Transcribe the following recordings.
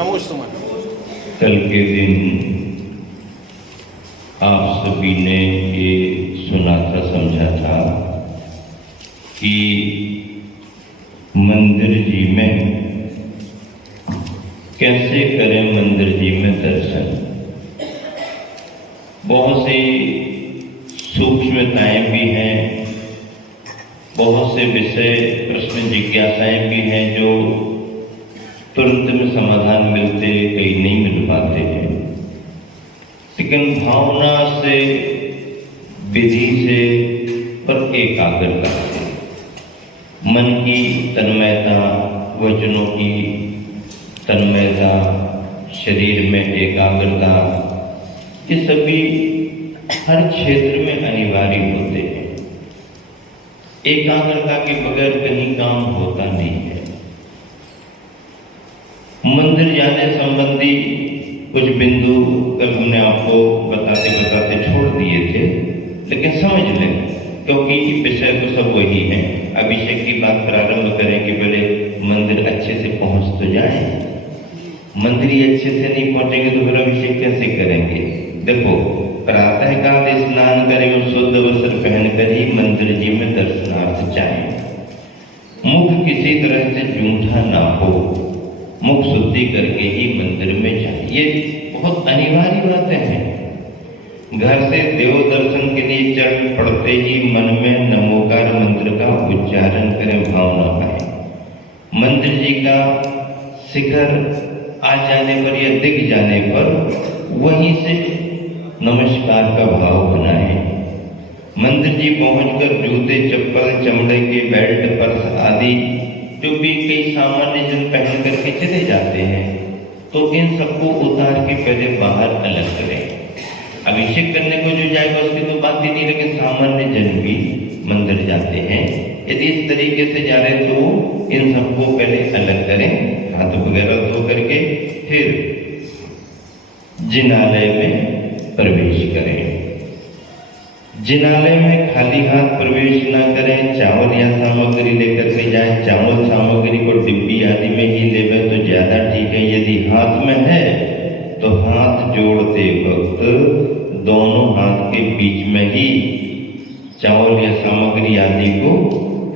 कल के दिन आप सभी ने ये सुना था, समझा था कि मंदिर जी में कैसे करें मंदिर जी में दर्शन। बहुत सी सूक्ष्मताएं भी हैं, बहुत से विषय प्रश्न जिज्ञासाएं भी हैं जो तुरंत में समाधान मिलते कहीं नहीं मिल पाते हैं, लेकिन भावना से, विधि से और एकाग्रता से, मन की तन्मयता, वचनों की तन्मयता, शरीर में एकाग्रता, ये सभी हर क्षेत्र में अनिवार्य होते हैं। एकाग्रता के बगैर कहीं काम होता नहीं है। मंदिर जाने संबंधी कुछ बिंदु कल हमने आपको बताते बताते छोड़ दिए थे, लेकिन समझ लें क्योंकि विषय तो सब वही है। अभिषेक की बात प्रारंभ करें कि पहले मंदिर अच्छे से पहुंच तो जाए। मंदिर ही अच्छे से नहीं पहुंचेंगे तो फिर अभिषेक कैसे करेंगे। देखो, प्रातः काल स्नान करें और शुद्ध वस्त्र पहनकर ही मंदिर जी में दर्शनार्थ जाएं। मुख किसी तरह से जूठा ना हो, मुख शुद्धि करके ही मंदिर में जाए। ये बहुत अनिवार्य बातें हैं। घर से देव दर्शन के लिए चरण पड़ते ही मन में नमोकार मंत्र का उच्चारण करें, भावना पाए। मंदिर जी का शिखर आ जाने पर या दिख जाने पर वहीं से नमस्कार का भाव बनाए। मंदिर जी पहुंचकर जूते, चप्पल, चमड़े के बेल्ट, पर्स आदि जो भी कई सामान्य जन पहन करके चले जाते हैं, तो इन सबको उतार के पहले बाहर अलग करें। अभिषेक करने को जो जाएगा उसकी तो बात ही नहीं, लेकिन सामान्य जन भी मंदिर जाते हैं। यदि इस तरीके से जा रहे तो इन सबको पहले अलग करें, हाथ वगैरह धो करके फिर जिनालय में प्रवेश करें। जिनालय में खाली हाथ प्रवेश न करें। चावल या सामग्री लेकर के जाएं। चावल सामग्री को डिब्बी आदि में ही लेवे तो ज्यादा ठीक है। यदि हाथ में है तो हाथ जोड़ते वक्त दोनों हाथ के बीच में ही चावल या सामग्री आदि को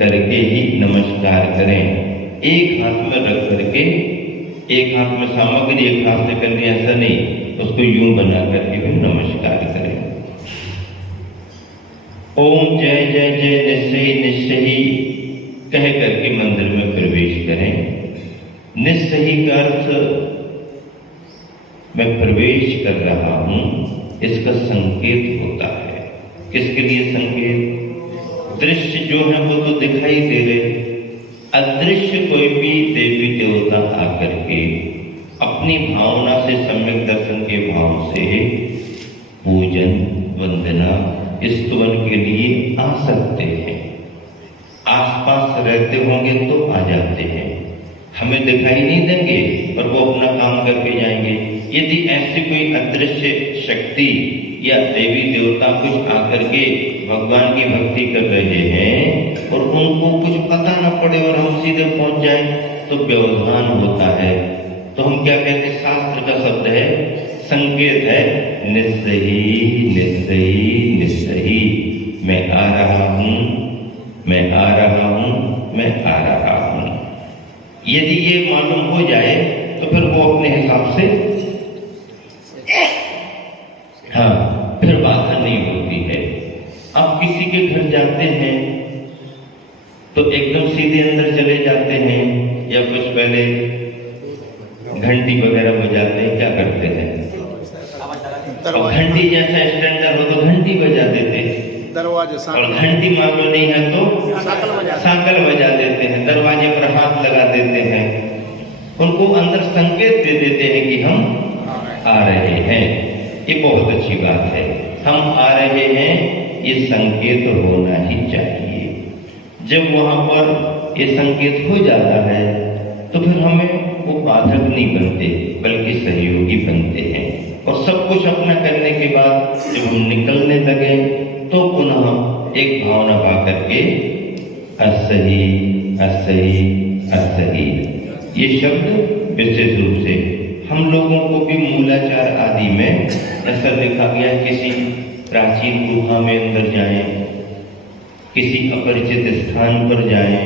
करके ही नमस्कार करें। एक हाथ में रख करके, एक हाथ में सामग्री एक हाथ से करनी, ऐसा नहीं, उसको यूं बना करके भी नमस्कार करें। ओम जय जय जय निश्चयी निश्चयी कह करके मंदिर में प्रवेश करें। निश्चयी का अर्थ मैं प्रवेश कर रहा हूं, इसका संकेत होता है। किसके लिए संकेत? दृश्य जो है वो तो दिखाई दे रहे, अदृश्य कोई भी देवी देवता आकर के अपनी भावना से, सम्यक दर्शन के भाव से पूजन, वंदना, स्तुवन के लिए आ सकते हैं। आसपास रहते होंगे तो आ जाते हैं, हमें दिखाई नहीं देंगे और वो अपना काम करके जाएंगे। यदि ऐसी कोई अदृश्य शक्ति या देवी देवता कुछ आकर के भगवान की भक्ति कर रहे हैं और उनको कुछ पता न पड़े और हम सीधे पहुंच जाए तो व्यवधान होता है। तो हम क्या कहते हैं, शास्त्र का शब्द है, संकेत है, निस्सही निस्सही निस्सही, मैं आ रहा हूं, मैं आ रहा हूं, मैं आ रहा हूं। यदि ये मालूम हो जाए तो फिर वो अपने हिसाब से, हाँ, फिर बाधा नहीं होती है। आप किसी के घर जाते हैं तो एकदम सीधे अंदर चले जाते हैं या कुछ पहले घंटी वगैरह बजाते हैं, क्या करते हैं? घंटी जैसा स्टैंडर्ड हो तो घंटी बजा देते हैं, दरवाजे, और घंटी मालूम नहीं है तो साकल बजा देते हैं, दरवाजे पर हाथ लगा देते हैं, उनको अंदर संकेत दे देते हैं कि हम आ रहे हैं। ये बहुत अच्छी बात है, हम आ रहे हैं, ये संकेत होना ही चाहिए। जब वहां पर ये संकेत हो जाता है तो फिर हमें वो बाधक नहीं बनते बल्कि सहयोगी बनते हैं। और सब कुछ अपना करने के बाद जब हम निकलने लगे तो पुनः एक भावना पा करके असही असही असही, ये शब्द विशेष रूप से हम लोगों को भी मूलाचार आदि में ऐसा देखा गया, किसी प्राचीन गुफा में अंदर जाएं, किसी अपरिचित स्थान पर जाएं,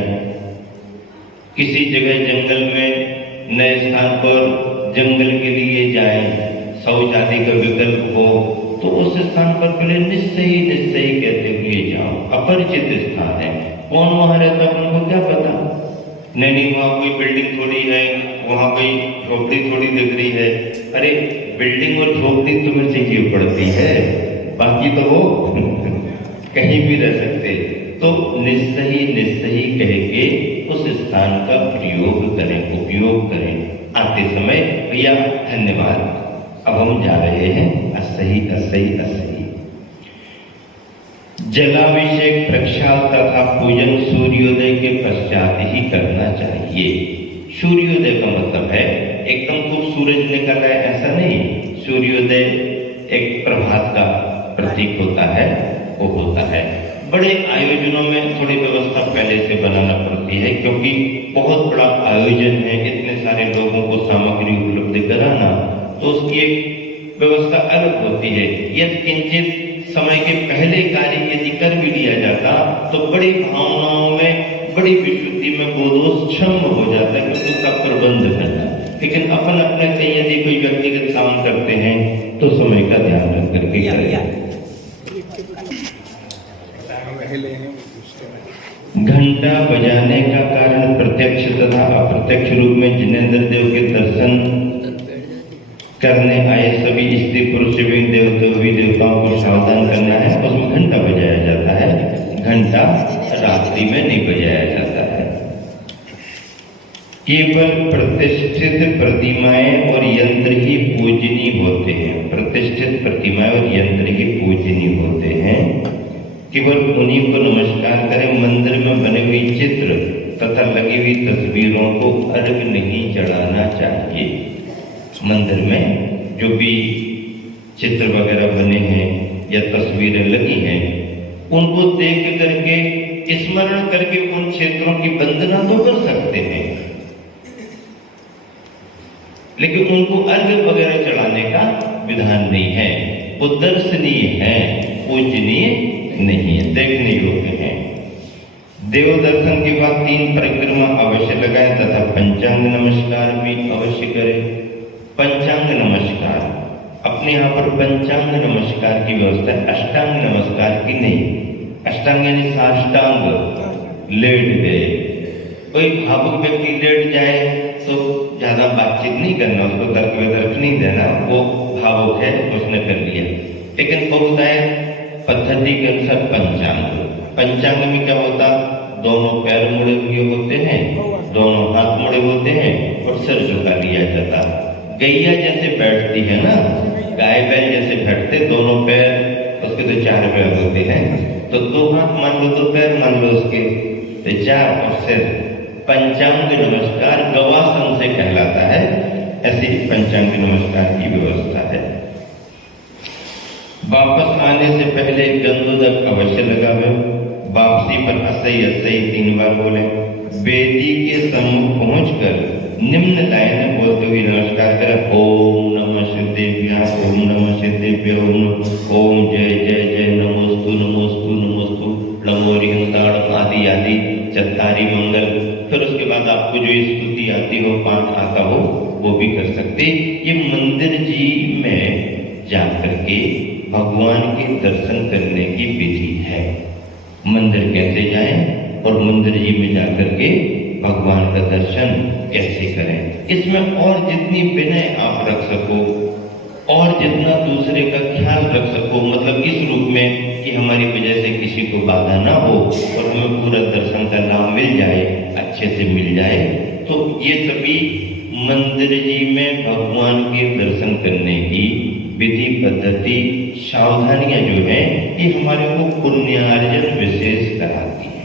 किसी जगह जंगल में नए स्थान पर जंगल के लिए जाएं, शौच आदि का विकल्प हो तो उस स्थान पर पहले निश्चय ही कहते हुए जाओ। अपरिचित स्थान है, कौन वहां रहता है उनको क्या पता। नहीं वहां कोई बिल्डिंग थोड़ी है, वहां कोई झोपड़ी थोड़ी दिख रही है। अरे बिल्डिंग और झोपड़ी तुम्हें चाहिए पड़ती है, बाकी तो वो कहीं भी रह सकते। तो निश्चय कह के उस स्थान का प्रयोग करें, उपयोग करें। आते समय भैया धन्यवाद, अब हम जा रहे हैं, असही। जलाभिषेक, प्रक्षाल तथा पूजन सूर्योदय के पश्चात ही करना चाहिए। सूर्योदय का मतलब है एकदम खूब सूरज निकल है ऐसा नहीं। सूर्योदय एक प्रभात का प्रतीक होता है, वो होता है। बड़े आयोजनों में थोड़ी व्यवस्था पहले से बनाना पड़ती है, क्योंकि बहुत बड़ा आयोजन है, इतने सारे लोगों को सामग्री उपलब्ध कराना, तो उसकी एक व्यवस्था अलग होती है। यदि किंचित समय के पहले कार्य यदि कर भी लिया जाता तो बड़ी भावनाओं में, बड़ी विशुद्धि में बोधोक्षम हो जाता है कि उसका प्रबंध करना। लेकिन अपन अपने से यदि कोई व्यक्तिगत काम करते हैं तो समय का ध्यान रख करके करें। घंटा बजाने का कारण प्रत्यक्ष तथा अप्रत्यक्ष रूप में जिनेंद्र देव के दर्शन करने आए सभी स्त्री पुरुष देवताओं को सावधान करना है। उसमें घंटा बजाया जाता है, घंटा रात्रि में नहीं बजाया जाता है। केवल प्रतिष्ठित प्रतिमाएं और यंत्र ही पूजनीय होते हैं। प्रतिष्ठित प्रतिमाएं और यंत्र ही पूजनीय होते हैं, केवल उन्हीं को नमस्कार करें। मंदिर में बने हुए चित्र तथा लगी हुई तस्वीरों को अर्घ नहीं चढ़ाना चाहिए। मंदिर में जो भी चित्र वगैरह बने हैं या तस्वीरें लगी हैं, उनको देख करके स्मरण करके उन क्षेत्रों की वंदना तो कर सकते हैं, लेकिन उनको अर्घ वगैरह चढ़ाने का विधान नहीं है। वो दर्शनीय है, पूजनीय नहीं है, देखने योग्य है। देव दर्शन के बाद 3 परिक्रमा अवश्य लगाएं तथा पंचांग नमस्कार भी अवश्य करें। पंचांग नमस्कार, अपने यहाँ पर पंचांग नमस्कार की व्यवस्था है, अष्टांग नमस्कार की नहीं। अष्टांग यानी साष्टांग लेट गए। कोई भावुक व्यक्ति लेट जाए तो ज्यादा बातचीत नहीं करना, उसको तर्क वितर्क नहीं देना, वो भावुक है उसने कर लिया। लेकिन बहुतायत पद्धति के अनुसार पंचांग में क्या होता, दोनों पैर मुड़े हुए होते हैं, दोनों हाथ मुड़े होते हैं और सिर झुका लिया जाता। गैया जैसे बैठती है ना, गाय बैल जैसे बैठते, दोनों पैर, उसके तो 4 पैर होते हैं, तो 2 हाथ मान लो, 2 पैर मान लो उसके, तो 4 और सिर। पंचांग नमस्कार गवासन से कहलाता है। ऐसी पंचांग नमस्कार की व्यवस्था है। वापस आने से पहले गंधोदक अवश्य लगावे। वापसी पर असई 3 बार बोले। वेदी के सम्मुख पहुंचकर निम्न लाइन बोलते हुए नमस्कार करें। ओम नमः सिद्धेभ्यः, ओम नमः सिद्धेभ्यः, ओम जय जय जय, नमोस्तु नमोस्तु नमोस्तु, लमोरी हंताड़ आदि आदि चत्तारी मंगल। फिर उसके बाद आपको जो स्तुति आती हो, पाठ आता हो, वो भी कर सकते। ये मंदिर जी में जाकर के भगवान के दर्शन करने की विधि है। मंदिर कैसे जाएं और मंदिर जी में जाकर के भगवान का दर्शन कैसे करें, इसमें और जितनी विनय आप रख सको और जितना दूसरे का ख्याल रख सको, मतलब इस रूप में कि हमारी वजह से किसी को बाधा ना हो और हमें पूरा दर्शन का लाभ मिल जाए, अच्छे से मिल जाए, तो ये सभी मंदिर जी में भगवान के दर्शन करने की विधि पद्धति सावधानियां जो है, ये हमारे को पुण्यार्जन विशेष कराती है।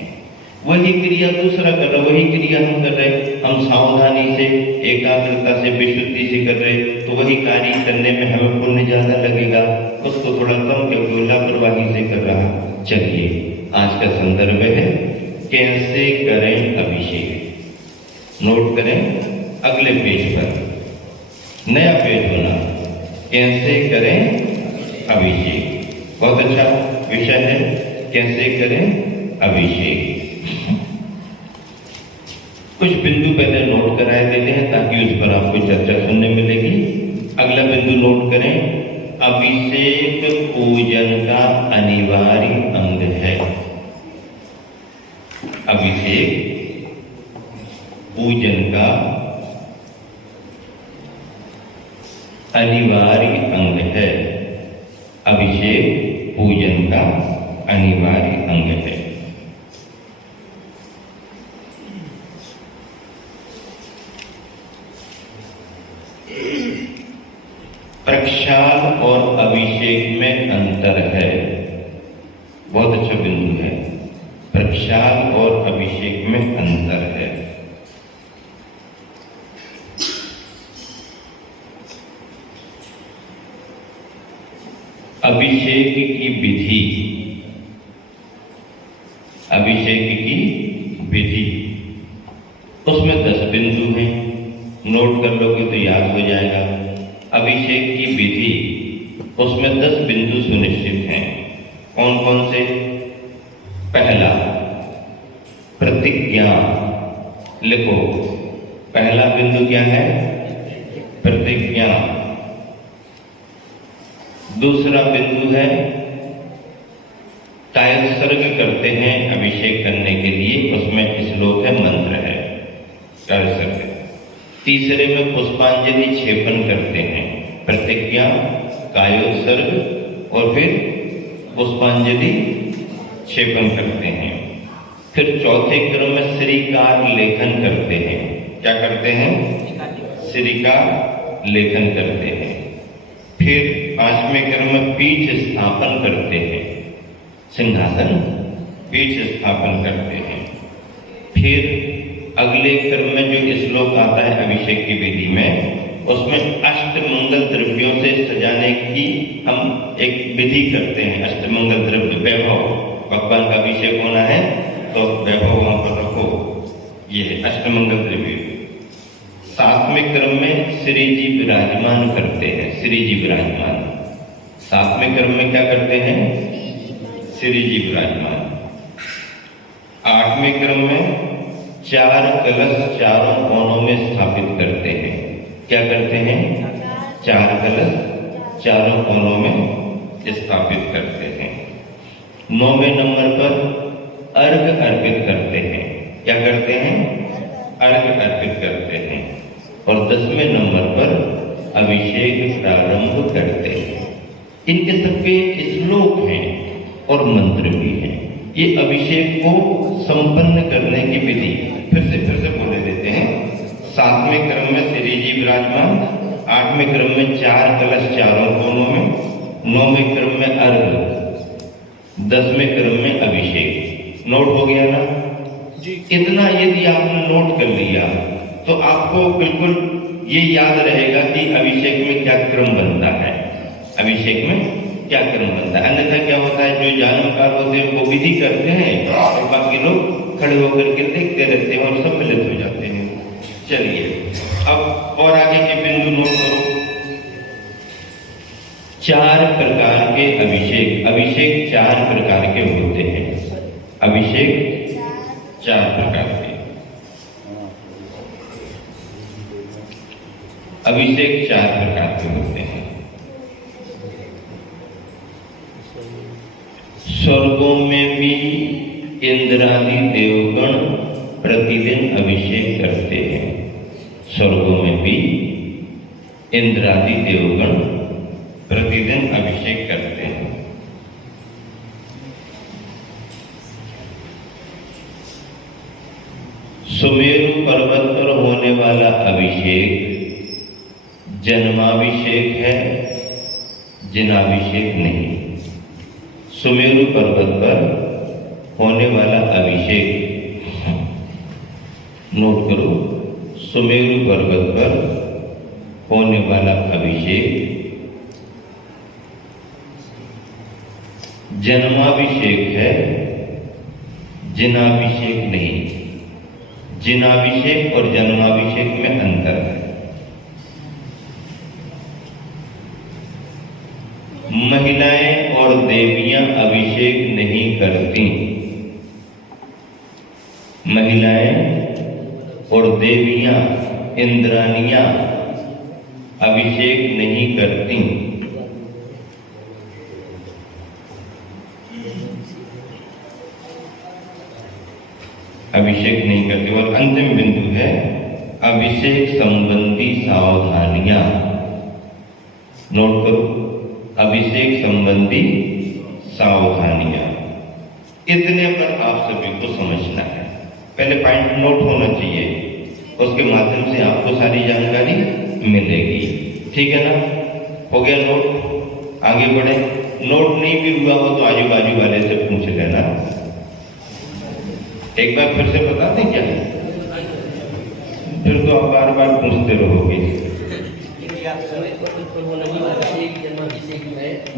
वही क्रिया दूसरा कर रहा, वही क्रिया हम कर रहे, हम सावधानी से, एकाग्रता से, विशुद्धि से कर रहे, तो वही कार्य करने में हमें पुण्य ज्यादा लगेगा, उसको थोड़ा कम क्योंकि लापरवाही से कर रहा। चलिए आज का संदर्भ है कैसे करें अभिषेक। नोट करें अगले पेज पर। नया पेज होना, कैसे करें अभिषेक। बहुत अच्छा विषय है, कैसे करें अभिषेक। कुछ बिंदु पहले नोट कराए देते हैं ताकि उस पर आपको चर्चा सुनने मिलेगी। अगला बिंदु नोट करें, अभिषेक पूजन का अनिवार्य अंग है। अभिषेक पूजन का अनिवार्य अंग है। अभिषेक पूजन का अनिवार्य अंग है। प्रक्षाल और अभिषेक में अंतर है। बहुत अच्छा बिंदु है, प्रक्षाल और अभिषेक में अंतर है। अभिषेक की विधि, अभिषेक की विधि, उसमें 10 बिंदु हैं। नोट कर लोगे तो याद हो जाएगा। अभिषेक की विधि, उसमें 10 बिंदु सुनिश्चित हैं। कौन कौन से? पहला, प्रतिज्ञा। लिखो, पहला बिंदु क्या है? प्रतिज्ञा। दूसरा बिंदु है कायसर्ग करते हैं अभिषेक करने के लिए, उसमें श्लोक है, मंत्र है, कायसर्ग। तीसरे में पुष्पांजलि छेपन करते हैं, प्रतिज्ञा, कायोत्सर्ग और फिर पुष्पांजलि छेपन करते हैं। फिर चौथे क्रम में श्रीकार लेखन करते हैं। क्या करते हैं? श्रीकार लेखन करते हैं। फिर 5वें क्रम में पीठ स्थापन करते हैं, सिंहासन पीठ स्थापन करते हैं। फिर अगले क्रम में जो श्लोक आता है अभिषेक की विधि में, उसमें अष्टमंगल द्रव्यों से सजाने की हम एक विधि करते हैं। अष्टमंगल द्रव्य, वैभव, भगवान का अभिषेक होना है तो वैभव वहां पर रखो, ये अष्टमंगल द्रव्य। 7वें क्रम में श्री जी विराजमान करते हैं, श्री जी विराजमान। 7वें क्रम में क्या करते हैं? श्री जी विराजमान। 8वें क्रम में 4 कलश चारों कोनों में स्थापित करते हैं। क्या करते हैं? 4 कलश चारों कोनों में स्थापित करते हैं। 9वें नंबर पर अर्घ अर्पित करते हैं। क्या करते हैं? अर्घ अर्पित करते हैं। और 10वें नंबर पर अभिषेक प्रारंभ करते हैं। इनके सबके श्लोक हैं और मंत्र भी हैं। ये अभिषेक को संपन्न करने की विधि फिर से बोले देते हैं। 7वें क्रम में श्री जी विराजमान, 8वें क्रम में 4 कलश चारों कोनों में, 9वें क्रम में अर्घ, 10वें क्रम में अभिषेक। नोट हो गया ना जी? इतना यदि आपने नोट कर लिया तो आपको बिल्कुल ये याद रहेगा कि अभिषेक में क्या क्रम बनता है, अभिषेक में क्या क्रम बनता है। अन्यथा क्या होता है, जो जानकार होते हैं वो विधि करते हैं और बाकी लोग खड़े होकर के देखते रहते हैं और सम्मिलित हो जाते हैं। चलिए अब और आगे के बिंदु नोट करो। 4 प्रकार के अभिषेक, अभिषेक 4 प्रकार के होते हैं। अभिषेक 4 प्रकार के, अभिषेक 4 प्रकार के होते हैं। स्वर्गों में भी इंद्रादि देवगण प्रतिदिन अभिषेक करते हैं। स्वर्गों में भी इंद्रादि देवगण प्रतिदिन अभिषेक करते हैं। सुमेरु पर्वत पर होने वाला अभिषेक जन्माभिषेक है, जिनाभिषेक नहीं। सुमेरु पर्वत पर होने वाला अभिषेक, नोट करो, सुमेरु पर्वत पर होने वाला अभिषेक जन्माभिषेक है, जिनाभिषेक नहीं। जिनाभिषेक और जन्माभिषेक में अंतर है। महिलाएं और देवियां अभिषेक नहीं करती। महिलाएं और देवियां, इंद्रानियां अभिषेक नहीं करती। अभिषेक नहीं करती। और अंतिम बिंदु है अभिषेक संबंधी सावधानियां। नोट करो, अभिषेक संबंधी सावधानियां। इतने पर आप सभी को समझना है। पहले पॉइंट नोट होना चाहिए, उसके माध्यम से आपको सारी जानकारी मिलेगी। ठीक है ना? हो गया नोट? आगे बढ़े। नोट नहीं भी हुआ हो तो आजू बाजू वाले से पूछ लेना। एक बार फिर से बता दें क्या? फिर तो आप बार बार पूछते रहोगे।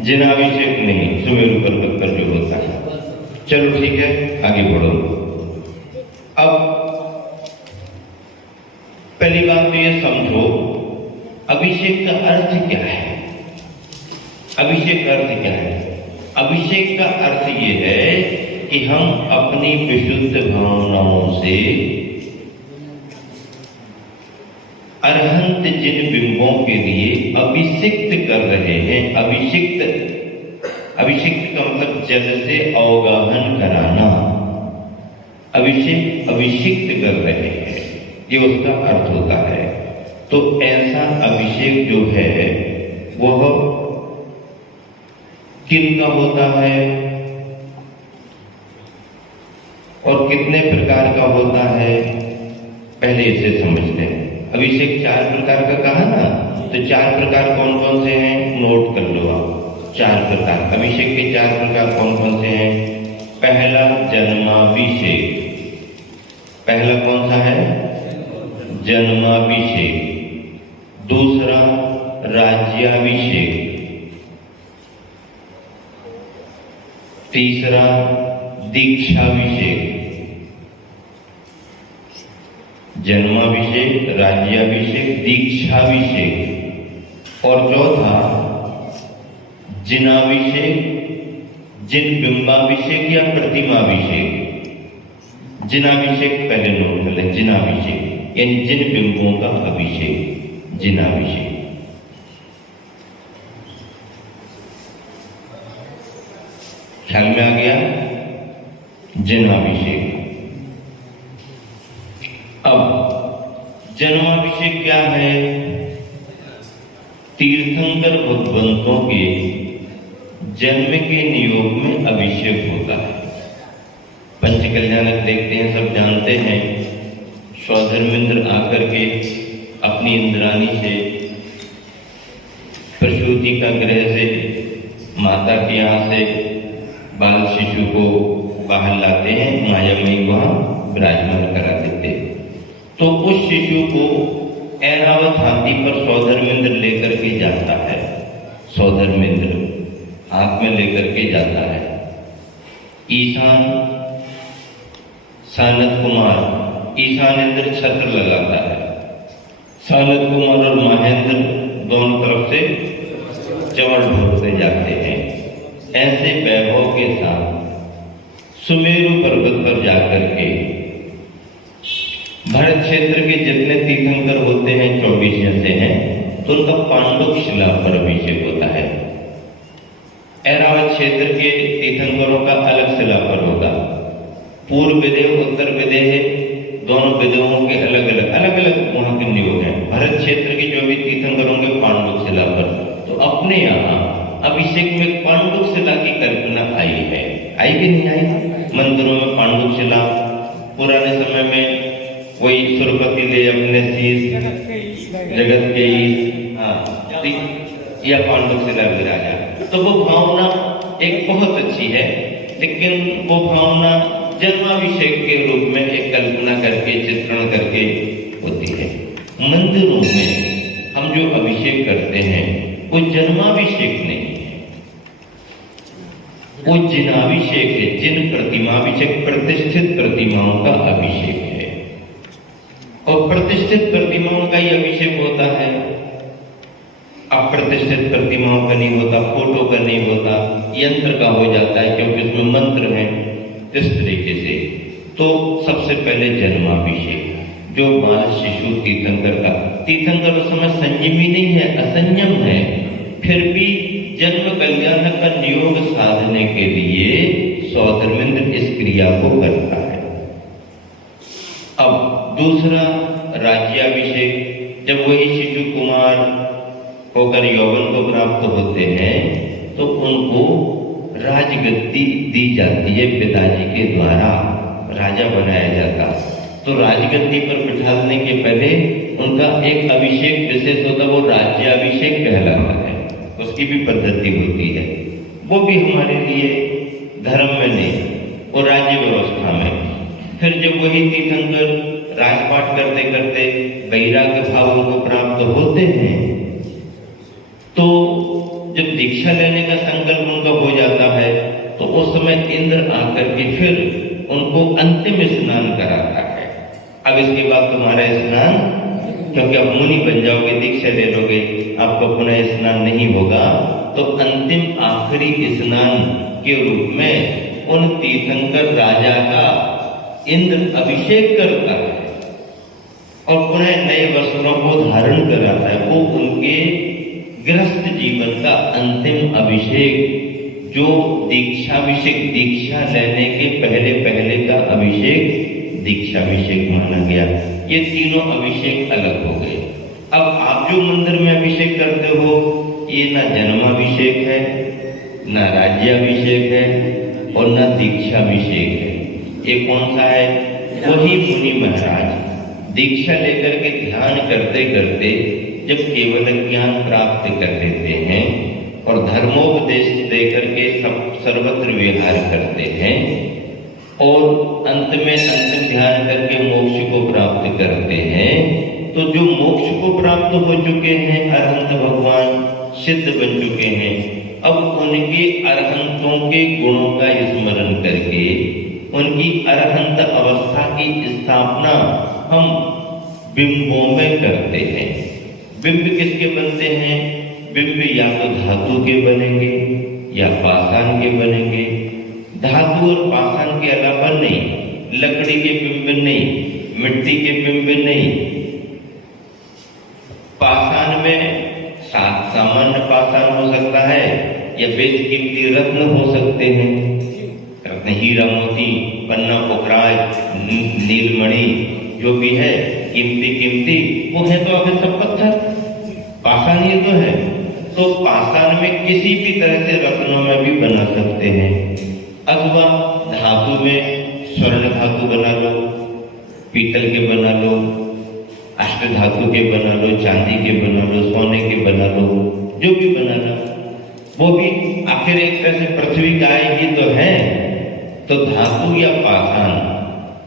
जिनाभिषेक नहीं, सुमेरु पर्वत पर जो होता है। चलो ठीक है, आगे बढ़ो। अब पहली बात तो ये समझो, अभिषेक का अर्थ क्या है? अभिषेक का अर्थ क्या है? अभिषेक का अर्थ ये है कि हम अपनी विशुद्ध भावनाओं से अरहंत जिन बिंबों के लिए अभिषिक्त कर रहे हैं। अभिषिक्त का मतलब जल से अवगाहन कराना। अभिषिक्त कर रहे हैं, ये उसका अर्थ होता है। तो ऐसा अभिषेक जो है वह किनका होता है और कितने प्रकार का होता है, पहले इसे समझ लें। अभिषेक 4 प्रकार का कहा ना, तो 4 प्रकार कौन कौन से हैं? नोट कर लो आप। 4 प्रकार अभिषेक के 4 प्रकार कौन कौन से हैं? पहला जन्माभिषेक। पहला कौन सा है? जन्माभिषेक। दूसरा राज्याभिषेक। तीसरा दीक्षाभिषेक। जन्माभिषेक, राज्याभिषेक, दीक्षाभिषेक। और चौथा जिनाभिषेक, जिन बिंबाभिषेक या प्रतिमाभिषेक। जिनाभिषेक पहले नोट कर लें। जिनाभिषेक यानी जिन बिंबों का अभिषेक, जिनाभिषेक। ख्याल में आ गया? जिनाभिषेक। अब जन्माभिषेक क्या है? तीर्थंकर भगवंतों के जन्म के नियोग में अभिषेक होता है। पंचकल्याणक देखते हैं, सब जानते हैं। स्वधर्मेंद्र आकर के अपनी इंद्रानी से प्रसूति का गृह से माता के यहाँ से बाल शिशु को बाहर लाते हैं, मायामयी वहां विराजमान करा देते। तो उस शिशु को ऐरावत हाथी पर स्वधर्मेंद्र लेकर के जाता है। स्वधर्मेंद्र हाथ में लेकर के जाता है। ईशान सानत कुमार, ईशानेंद्र छत्र लगाता है। सानत कुमार और महेंद्र दोनों तरफ से चवड़ ढोलते जाते हैं। ऐसे वैभव के साथ सुमेरु पर्वत पर जाकर के भरत क्षेत्र के जितने तीर्थंकर होते हैं 24 जैसे हैं, तो उनका पांडुक शिला पर अभिषेक होता है। ऐरावत क्षेत्र के तीर्थंकरों का अलग शिला पर होगा। पूर्व विदेह, उत्तर विदेह, दोनों विदेहों के अलग अलग वहां के नियोग हैं। भरत क्षेत्र के जो भी तीर्थंकर होंगे पांडुक शिला पर। तो अपने यहाँ अभिषेक में पांडुक शिला की कल्पना आई है। आई कि नहीं आई? मंदिरों में पांडुक शिला, पुराने समय में वही सुरपति ले अपने शीश जगत के या पांडुक शिला विराजा। तो वो भावना एक बहुत अच्छी है, लेकिन वो भावना जन्माभिषेक के रूप में एक कल्पना करके, चित्रण करके होती है। मंदिरों में हम जो अभिषेक करते हैं वो जन्माभिषेक नहीं है, वो जिनाभिषेक है। जिन प्रतिमाभिषेक, प्रतिष्ठित प्रतिमाओं का अभिषेक है। और प्रतिष्ठित प्रतिमाओं का ही अभिषेक होता है। अब प्रतिष्ठित प्रतिमाओं का नहीं होता, फोटो का नहीं होता, यंत्र का हो जाता है क्योंकि उसमें मंत्र है। इस तरीके से तो सबसे पहले जन्माभिषेक, जो बाल शिशु तीर्थंकर उस समय संयमी नहीं है, असंयम है, फिर भी जन्म कल्याण का नियोग साधने के लिए सौधर्मेंद्र इस क्रिया को करता है। अब दूसरा राज्याभिषेक, जब वही शिशु कुमार होकर यौवन को प्राप्त होते हैं तो उनको राजगद्दी दी जाती है, पिताजी के द्वारा राजा बनाया जाता। तो राजगद्दी पर बिठाने के पहले उनका एक अभिषेक विशेष होता है, वो राज्याभिषेक कहलाता है, उसकी भी पद्धति होती है। वो भी हमारे लिए धर्म में नहीं, वो राज्य व्यवस्था में। फिर जब वही तीर्थंकर राजपाट करते करते वैराग्य भाव को प्राप्त होते हैं तो जब दीक्षा लेने का संकल्प उनका हो जाता है तो उस समय इंद्र आकर के फिर उनको अंतिम स्नान कराता है। अब इसके बाद तुम्हारा स्नान, क्योंकि आप मुनि बन जाओगे, दीक्षा ले लोगे, आपका पुनः स्नान नहीं होगा, तो अंतिम आखिरी स्नान के रूप में उन तीर्थंकर राजा का इंद्र अभिषेक करता है और पुनः नए वस्त्रों को धारण कराता है। वो उनके गृहस्थ जीवन का अंतिम अभिषेक, जो दीक्षाभिषेक, दीक्षा लेने के पहले पहले का अभिषेक दीक्षाभिषेक माना गया। ये तीनों अभिषेक अलग हो गए। अब आप जो मंदिर में अभिषेक करते हो, ये ना जन्माभिषेक है, ना राज्याभिषेक है और ना दीक्षाभिषेक है। ये कौन सा है? वही मुनि महाराज दीक्षा लेकर के ध्यान करते करते जब केवल ज्ञान प्राप्त कर लेते हैं और धर्मोपदेश देकर के सर्वत्र विहार करते हैं और अंत में अंतिम ध्यान करके मोक्ष को प्राप्त करते हैं, तो जो मोक्ष को प्राप्त हो चुके हैं अरहंत भगवान, सिद्ध बन चुके हैं, अब उनके अरहंतों के गुणों का स्मरण करके उनकी अरहंत अवस्था की स्थापना हम बिंबों में करते हैं। बिंब किसके बनते हैं? बिंब या तो धातु के बनेंगे या पाषाण के बनेंगे। धातु और पाषाण के अलावा नहीं, लकड़ी के बिंब नहीं, मिट्टी के बिंब नहीं। पाषाण में सामान्य पाषाण हो सकता है या बेशकीमती रत्न हो सकते हैं, रत्न हीरा मोती, पन्ना पुखराज, नीलमणि, जो भी है कीमती वो है तो अभी सब पत्थर, पाषाण ये तो है। तो पाषाण में किसी भी तरह से रत्नों में भी बना सकते हैं, अथवा धातु में स्वर्ण धातु बना लो, पीतल के बना लो, अष्ट धातु के बना लो, चांदी के बना लो, सोने के बना लो, जो भी बना लो, वो भी आखिर एक तरह से पृथ्वी का ही तो है। तो धातु या पाषाण,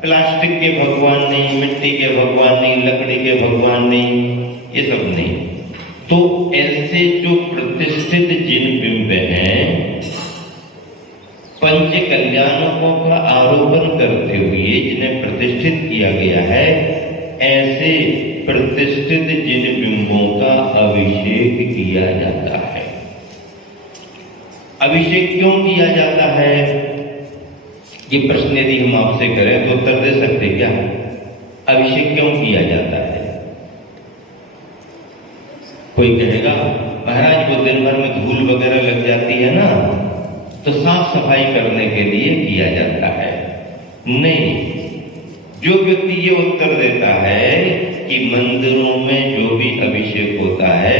प्लास्टिक के भगवान नहीं, मिट्टी के भगवान नहीं, लकड़ी के भगवान नहीं, ये सब नहीं। तो ऐसे जो प्रतिष्ठित जिन बिंब हैं, पंच कल्याणों का आरोपण करते हुए जिन्हें प्रतिष्ठित किया गया है, ऐसे प्रतिष्ठित जिन बिंबों का अभिषेक किया जाता है। अभिषेक क्यों किया जाता है? ये प्रश्न यदि हम आपसे करें तो उत्तर दे सकते क्या? अभिषेक क्यों किया जाता है? कोई कहेगा महाराज वो दिन भर में धूल वगैरह लग जाती है ना, तो साफ सफाई करने के लिए किया जाता है। नहीं, जो व्यक्ति ये उत्तर देता है कि मंदिरों में जो भी अभिषेक होता है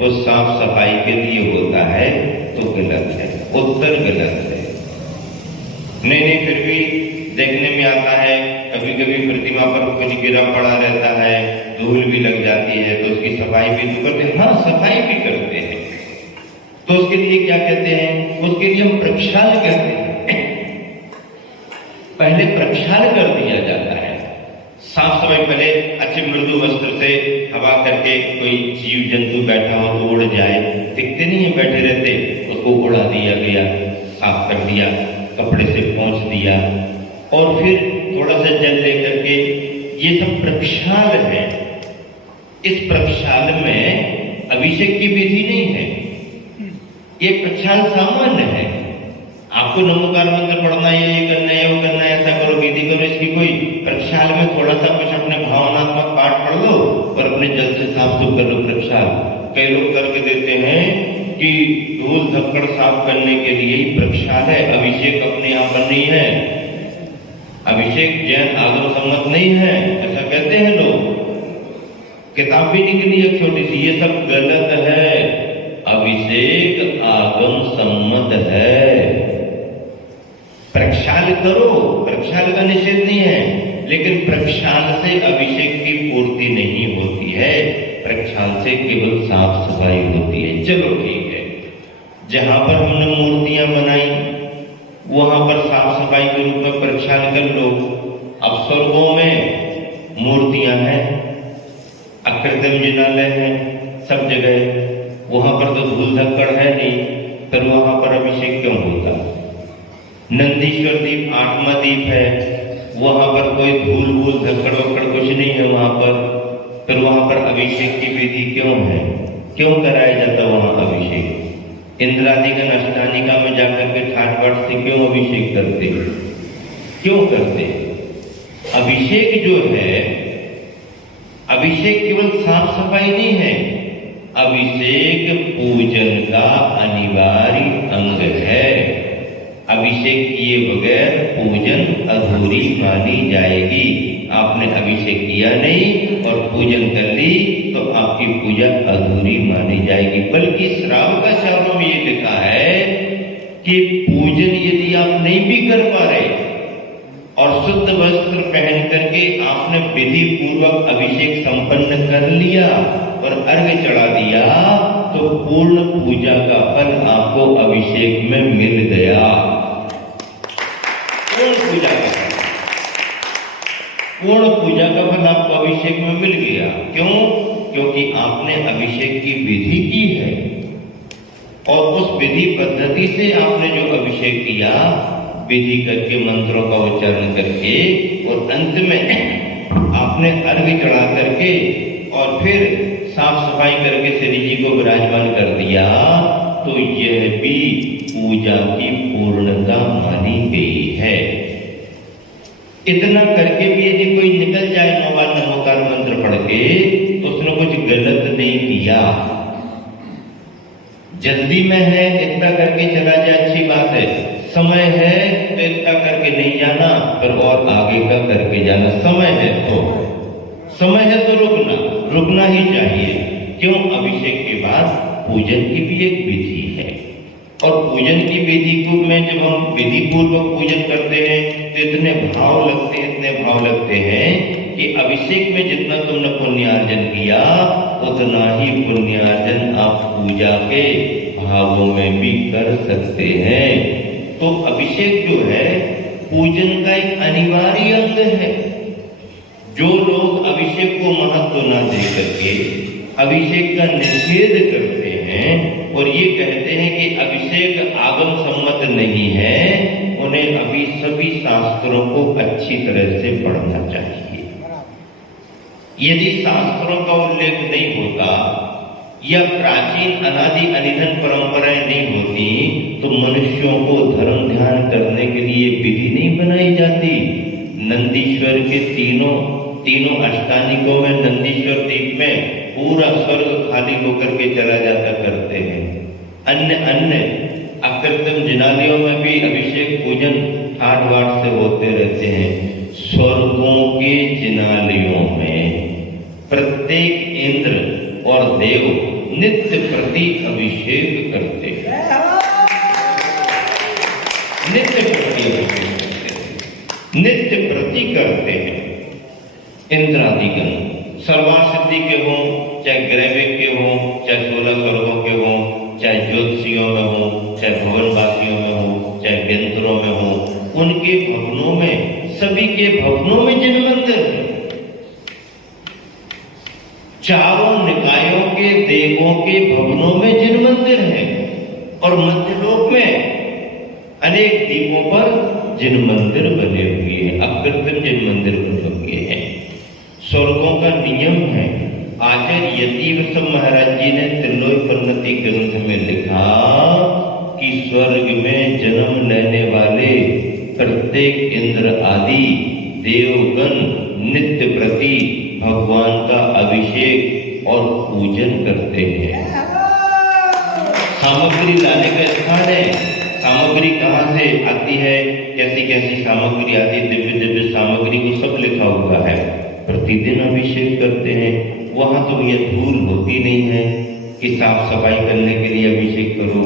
वो साफ सफाई के लिए होता है, तो गलत है, उत्तर गलत है। नहीं, फिर भी देखने में आता है कभी कभी प्रतिमा पर कुछ गिरा पड़ा रहता है, धूल भी लग जाती है, तो उसकी सफाई भी तो करते हैं। हाँ, सफाई भी करते हैं। तो उसके लिए क्या कहते हैं? उसके लिए हम प्रक्षाल कहते हैं। पहले प्रक्षाल कर दिया जाता है, साफ सफाई। पहले अच्छे मृदु वस्त्र से हवा करके कोई जीव जंतु बैठा हो तो उड़ जाए, दिखते नहीं है बैठे रहते, उसको उड़ा दिया गया, साफ कर दिया, कपड़े से पोंछ दिया और फिर थोड़ा सा जल लेकर के, ये सब प्रक्षाल है। इस प्रक्षाल में अभिषेक की विधि नहीं है, ये प्रक्षाल सामान्य है। आपको नमोकार मंत्र पढ़ना है, ये करना है, वो करना है, ऐसा करो, विधि करो, इसकी कोई प्रक्षाल में थोड़ा सा कुछ अपने भावनात्मक पाठ पढ़ लो और अपने जल से साफ सुफ कर लो प्रक्षाल। कई लोग करके देते हैं कि धूल धक्कड़ साफ करने के लिए ही प्रक्षाल है, अभिषेक अपने आप पर नहीं है, अभिषेक जैन आगम सम्मत नहीं है, ऐसा कहते हैं लोग। किताब भी निकली एक छोटी सी, ये सब गलत है। अभिषेक आगम सम्मत है। प्रक्षाल करो, प्रक्षाल का निषेध नहीं है, लेकिन प्रक्षाल से अभिषेक की पूर्ति नहीं होती है, प्रक्षाल से केवल साफ सफाई होती है। चलो ठीक है, जहां पर हमने मूर्तियां बनाई वहां पर साफ सफाई के रूप में प्रक्षाल कर लो। अब स्वर्गों में मूर्तियां हैं, अकृत्रिम जिनालय है सब जगह, वहां पर तो धूल धक्कड़ है नहीं, फिर वहां पर अभिषेक क्यों होता? नंदीश्वर दीप 8वां दीप है, वहां पर कोई धूल भूल धक्कड़ वक्कड़ कुछ नहीं है वहां पर, फिर वहां पर अभिषेक की विधि क्यों है? क्यों कराया जाता वहां अभिषेक? इंद्रादिगण अष्टानिका में जाकर के ठाट बाट से क्यों अभिषेक करते, क्यों करते? अभिषेक जो है, अभिषेक केवल साफ सफाई नहीं है, अभिषेक पूजन का अनिवार्य अंग है। अभिषेक किए बगैर पूजन अधूरी मानी जाएगी। आपने अभिषेक किया नहीं और पूजन कर ली तो आपकी पूजा अधूरी मानी जाएगी। बल्कि श्रावक का शास्त्रों में ये लिखा है कि पूजन यदि आप नहीं भी कर पा रहे और शुद्ध वस्त्र पहन करके आपने विधि पूर्वक अभिषेक संपन्न कर लिया और अर्घ्य चढ़ा दिया, तो पूर्ण पूजा का फल आपको अभिषेक में मिल गया। पूर्ण पूजा का फल आपको अभिषेक में मिल गया। क्यों? क्योंकि आपने अभिषेक की विधि की है और उस विधि पद्धति से आपने जो अभिषेक किया, विधि करके मंत्रों का उच्चारण करके और अंत में आपने अर्घ्य चढ़ा करके और फिर साफ सफाई करके श्री जी को विराजमान कर दिया, तो यह भी पूजा की पूर्णता मानी गई है। इतना करके भी यदि कोई निकल जाए 9 बार नमोकार मंत्र पढ़ के, तो उसने कुछ गलत नहीं किया। जल्दी में है इतना करके चला जाए, अच्छी बात है। समय है तो इतना करके नहीं जाना, फिर और आगे का करके जाना। समय है तो रुकना ही चाहिए। क्यों? अभिषेक के बाद पूजन की भी एक विधि है और पूजन की विधि को में जब हम विधि पूर्वक पूजन करते हैं तो इतने भाव लगते हैं कि अभिषेक में जितना तुमने पुण्यार्जन किया उतना ही पुण्यार्जन आप पूजा के भावों में भी कर सकते हैं। तो अभिषेक जो है पूजन का एक अनिवार्य अंग है। जो लोग अभिषेक को महत्व न दे करके अभिषेक का निषेध करते हैं और ये कहते हैं कि अभिषेक आगम सम्मत नहीं है, उन्हें अभी सभी शास्त्रों को अच्छी तरह से पढ़ना चाहिए। यदि शास्त्रों का उल्लेख नहीं होता या प्राचीन अनादि अनिधन परंपराएं नहीं होती तो मनुष्यों को धर्म ध्यान करने के लिए विधि नहीं बनाई जाती। नंदीश्वर के तीनों अष्टानिकों में नंदीश्वर द्वीप में पूरा स्वर्ग खाली होकर के चला जाता करते हैं। अन्य अकृत्रिम जिनालयों में भी अभिषेक पूजन ठाट बाट से होते रहते हैं। स्वर्गों के जिनालयों में प्रत्येक इंद्र और देव नित्य प्रति अभिषेक करते हैं, नित्य प्रति करते हैं। इंद्रादिगण सर्वासिद्धि के हों, चाहे ग्रहवेग के हों, चाहे 16 स्वर्गों के हों, चाहे ज्योतिषियों में हों, चाहे भवनवासियों में हों, चाहे व्यंतरों में हों, उनके भवनों में, सभी के भवनों में जिन मंदिर है। चारों निकायों के देवों के भवनों में जिन मंदिर है और मध्यलोक में अनेक द्वीपों पर जिन मंदिर बने हुए हैं, अकृत्रिम जिन मंदिर बने हुए हैं। स्वर्गों का नियम है आचार्य यतीवृषभ महाराज जी ने त्रिलोक परिणति ग्रंथ में लिखा कि स्वर्ग में जन्म लेने वाले प्रत्येक इंद्र आदि देवगण नित्य प्रति भगवान का अभिषेक और पूजन करते हैं। सामग्री लाने का स्थान है। सामग्री कहाँ से आती है, कैसी कैसी सामग्री आती है, दिव्य दिव्य सामग्री को सब लिखा हुआ है। प्रतिदिन अभिषेक करते हैं। वहां तो ये धूल होती नहीं है कि साफ सफाई करने के लिए अभिषेक करो।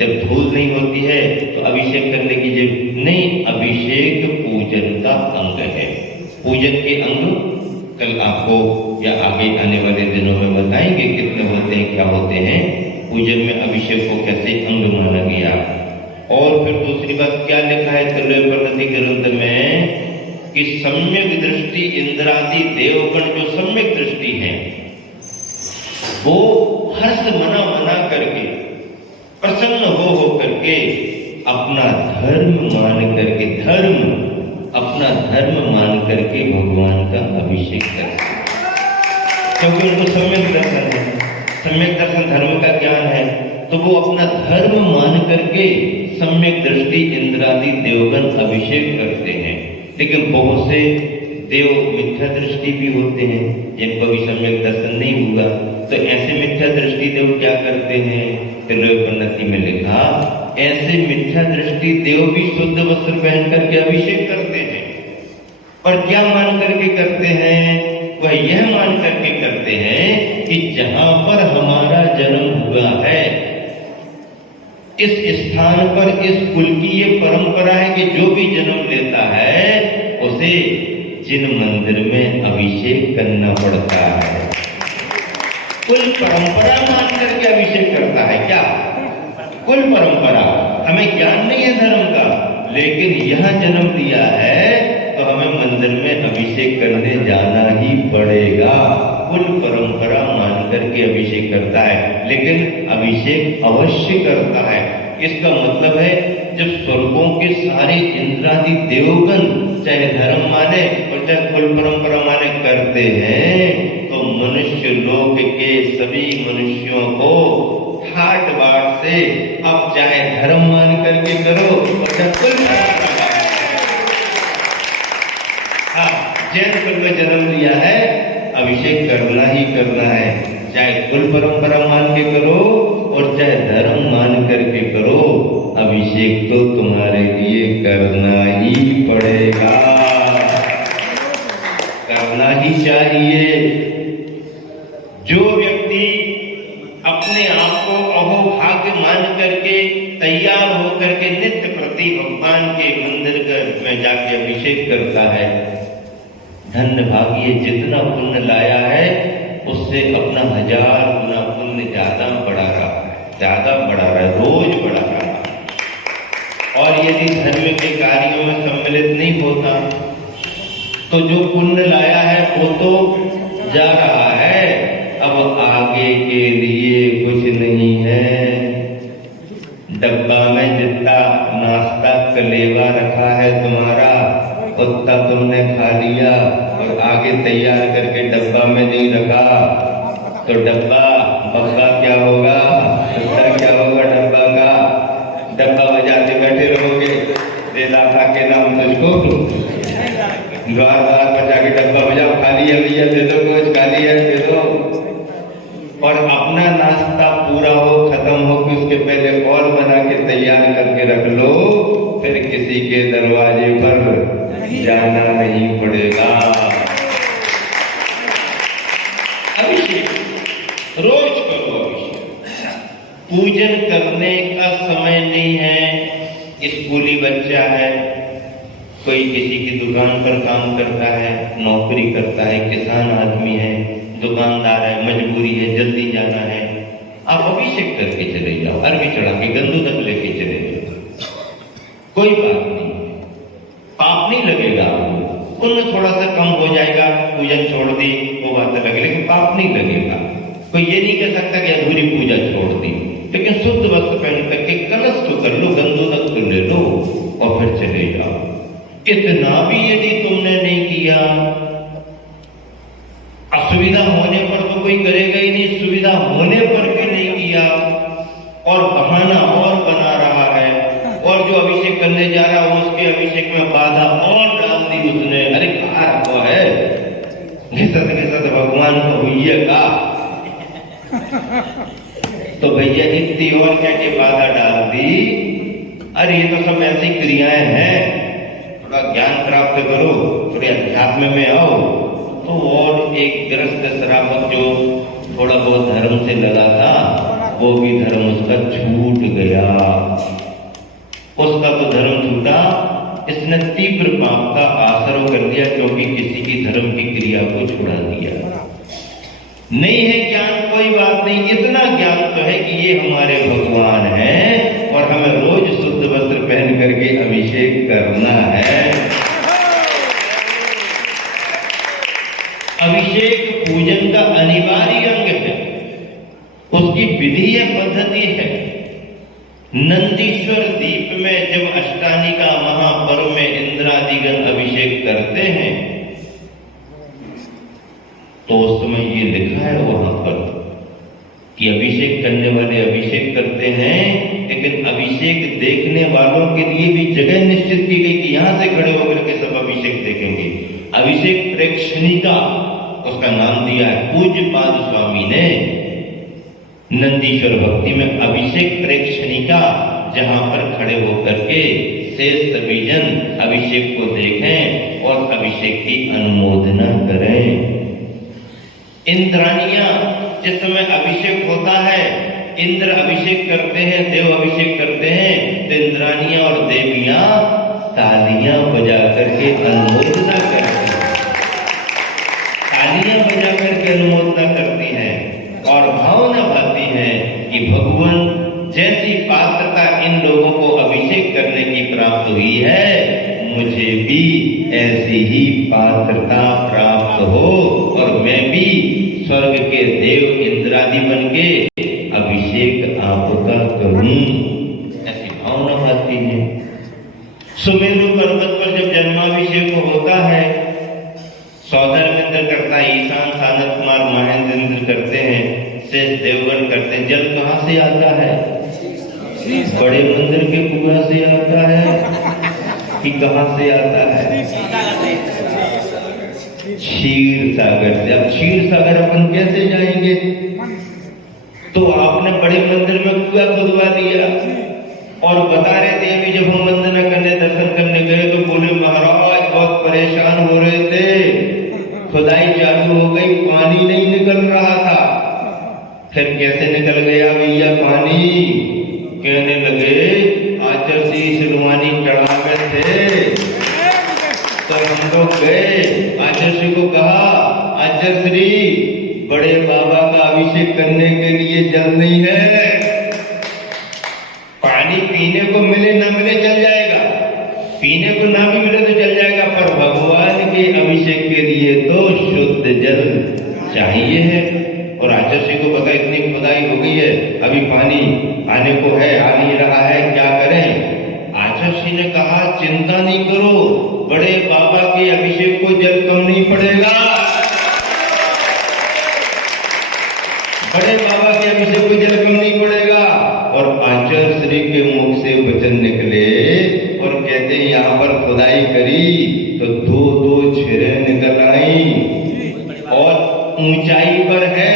जब धूल नहीं होती है तो अभिषेक करने की जरूरत नहीं। अभिषेक पूजन का अंग है। पूजन के अंग कल आपको या आगे आने वाले दिनों में बताएंगे कितने होते हैं, क्या होते हैं। पूजन में अभिषेक को कैसे अंग माना गया। और फिर दूसरी बात क्या लिखा है त्रिलोक परिणति ग्रंथ में कि सम्यक दृष्टि इंद्रादि देवगण जो सम्यक दृष्टि है वो हर्ष मना मना करके प्रसन्न हो करके अपना धर्म मान करके भगवान का अभिषेक करते, क्योंकि उनको सम्यक दर्शन है। सम्यक दर्शन धर्म का ज्ञान है, तो वो अपना धर्म मान करके सम्यक दृष्टि इंद्रादि देवगण अभिषेक करते हैं। लेकिन बहुत से देव मिथ्या दृष्टि भी होते हैं जिनको भी सम्यक दर्शन नहीं हुआ, तो ऐसे मिथ्या दृष्टि देव क्या करते हैं। त्रिलोक परिणति में लिखा ऐसे मिथ्या दृष्टि देव भी शुद्ध वस्त्र पहन करके अभिषेक करते हैं। और क्या मान करके करते हैं, वह यह मान करके करते हैं कि जहां पर हमारा जन्म हुआ है इस स्थान पर इस कुल की ये परंपरा है कि जो भी जन्म लेता है उसे जिन मंदिर में अभिषेक करना पड़ता है, कुल परंपरा मान करके अभिषेक करता है। क्या कुल परंपरा, हमें ज्ञान नहीं है धर्म का, लेकिन यहां जन्म लिया है तो हमें मंदिर में अभिषेक करने जाना ही पड़ेगा। कुल परंपरा मान करके अभिषेक करता है, लेकिन अभिषेक अवश्य करता है। इसका मतलब है जब स्वर्गों के सारे इंद्रादि देवगण चाहे धर्म माने और चाहे कुल परंपरा माने करते हैं, तो मनुष्य लोक के सभी मनुष्यों को ठाट बाट से अब चाहे धर्म मान करके करो और चाहे कुल परंपरा। हाँ, जैन कुल में जन्म लिया है अभिषेक करना ही करना है, चाहे कुल परंपरा मान के करो और चाहे धर्म मान करके करो, अभिषेक तो तुम्हारे लिए करना ही पड़ेगा, करना ही चाहिए। जो व्यक्ति अपने आप को अहोभाग्य मान करके तैयार होकर के नित्य प्रति भगवान के मंदिर में जाके अभिषेक करता है, धन्य भाग्य, जितना पुण्य लाया है उससे अपना 1000 गुना पुण्य ज्यादा बढ़ा रहा है, रोज बढ़ा रहा है। और यदि धर्म के कार्यों में सम्मिलित नहीं होता तो जो पुण्य लाया है वो तो जा रहा है, अब आगे के लिए कुछ नहीं है। डब्बा में जितना नाश्ता कलेवा रखा है तुम्हारा उतना तुमने खा लिया और आगे तैयार करके डब्बा में नहीं रखा, तो डब्बा क्या होगा, उत्तर क्या होगा डब्बा का। डब्बा बजाते बैठे रहोगे, दे दाता के नाम तुझको, द्वार पर जाके डब्बा बजाओ, खाली है भैया दे दो, कुछ खाली है दे दो। और अपना नाश्ता पूरा हो, खत्म हो कि उसके पहले और बना के तैयार करके रख लो, फिर किसी के दरवाजे पर जाना नहीं पड़ेगा। अभिषेक रोज करो, अभिषेक। पूजन करने का समय नहीं है। स्कूली बच्चा है, कोई किसी की दुकान पर काम करता है, नौकरी करता है, किसान आदमी है, दुकानदार है, मजबूरी है, जल्दी जाना है, आप अभिषेक करके चले जाओ, अरबी चढ़ा के गंदू तक लेके चले जाओ, कोई बात नहीं, पाप नहीं लगेगा आपको। पुण्य थोड़ा सा कम हो जाएगा, पूजन छोड़ दी वो बात अलग, लेकिन पाप नहीं लगेगा। कोई ये नहीं कह सकता कि अधूरी पूजा छोड़ दी, लेकिन शुद्ध वस्त्र पहन करके कलश तो कर लो, गंदू तक तो ले लो और फिर चले जाओ। इतना भी यदि तुमने नहीं किया, असुविधा होने पर तो कोई करेगा ही नहीं, सुविधा होने पर भी नहीं किया और बहाना और बना रहा है, और जो अभिषेक करने जा रहा है उसके अभिषेक में बाधा और डाल दी उसने। अरे कहा रखा है घिसत भगवान को हुई का तो भैया इतनी और क्या के बाधा डाल दी। अरे ये तो सब ऐसी क्रियाएं हैं, थोड़ा ज्ञान प्राप्त करो, थोड़े अध्यात्म में आओ। तो और एक ग्रस्त श्रावक जो थोड़ा बहुत धर्म से लगा था, वो भी धर्म उसका छूट गया। उसका तो धर्म छूटा, इसने तीव्र पाप का आश्रय कर दिया, क्योंकि किसी की धर्म की क्रिया को छुड़ा दिया। नहीं है ज्ञान कोई बात नहीं, इतना ज्ञान तो है कि ये हमारे भगवान हैं और हमें रोज शुद्ध वस्त्र पहन करके अभिषेक करना है। अभिषेक पूजन का अनिवार्य अंग है, उसकी विधि है, पद्धति है। नंदीश्वर दीप में जब अष्टानिका महापर्व में इंद्रादिगण अभिषेक करते हैं तो उस समय ये लिखा है वहां पर कि अभिषेक करने वाले अभिषेक करते हैं, लेकिन अभिषेक देखने वालों के लिए भी जगह निश्चित की गई कि यहां से खड़े होकर के सब अभिषेक देखेंगे। अभिषेक प्रेक्षणिका उसका नाम दिया है पूज्यपाद स्वामी ने। नंदीश्वर भक्ति में अभिषेक प्रेक्षणिका, जहां पर खड़े होकर के शेष सभी जन अभिषेक को देखें और अभिषेक की अनुमोदना करें। इंद्रानियां जिस समय अभिषेक होता है, इंद्र अभिषेक करते हैं, देव अभिषेक करते हैं, तो इंद्रानियां और देवियां तालियां बजा करके अनुमोदना करती हैं, तालियां बजा करके अनुमोदना करती हैं और भावना भाती है कि भगवान जैसी पात्रता इन लोगों को अभिषेक करने की प्राप्त हुई है, मुझे भी ऐसी ही पात्रता प्राप्त हो और मैं भी स्वर्ग के देव इंद्रादि बन के अभिषेक आपका करूं, ऐसी भावना भाती है। सुमेरु पर्वत पर जब जन्माभिषेक होता है, सौधर्मेंद्र करता है, ईशान सानत कुमार महेंद्र करते हैं, शेष देवगण करते हैं। जल कहाँ से आता है? बड़े मंदिर के कुआं से आता है कि कहां से आता है? क्षीर सागर से। अब क्षीर सागर अपन कैसे जाएंगे? तो आपने बड़े मंदिर में कुआं खुदवा दिया और बता रहे थे अभी जब हम वंदना करने दर्शन करने गए तो बोले महाराज बहुत परेशान हो रहे थे, खुदाई चालू हो गई, पानी नहीं निकल रहा था। फिर कैसे निकल गया भैया पानी? कहने लगे आचर सी सिलवानी चढ़ा गए थे तो हम लोग गए, आचर श्री को कहा आचर श्री बड़े बाबा का अभिषेक करने के लिए जल नहीं है, पानी पीने को मिले ना मिले चल जाएगा, पीने को ना भी मिले तो चल जाएगा, पर भगवान के अभिषेक के लिए तो शुद्ध जल चाहिए है। और आचार्य श्री को पता इतनी खुदाई हो गई है, अभी पानी आने को है, आ नहीं रहा है, क्या करें? आचार्य श्री ने कहा चिंता नहीं करो, बड़े बाबा के अभिषेक को जल कम नहीं पड़ेगा, बड़े बाबा के अभिषेक को जल कम नहीं पड़ेगा। और आचार्य श्री के मुख से वचन निकले और कहते हैं यहाँ पर खुदाई करी तो दो दो छिरें निकल आई और ऊंचाई पर है,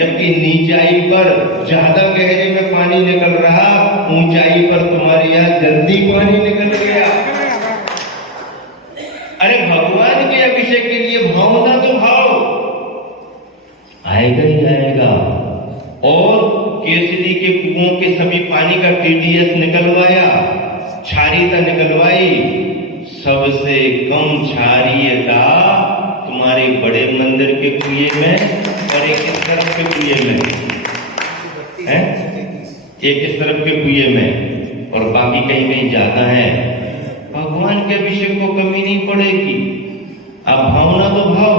जबकि नीचाई पर ज्यादा गहरे में पानी निकल रहा, ऊंचाई पर तुम्हारे यहाँ जल्दी पानी निकल गया। अरे भगवान के अभिषेक के लिए भावना तो भाव आएगा ही आएगा। और केसरी के कुओं के सभी पानी का TDS निकलवाया, क्षारीयता निकलवाई, सबसे कम क्षारीयता तुम्हारे बड़े मंदिर के कुएं में और एक इस तरफ के कुएं में है, एक इस तरफ के कुएं में और बाकी कहीं कहीं ज्यादा है। भगवान के अभिषेक को कमी नहीं पड़ेगी। अब भावना तो भाव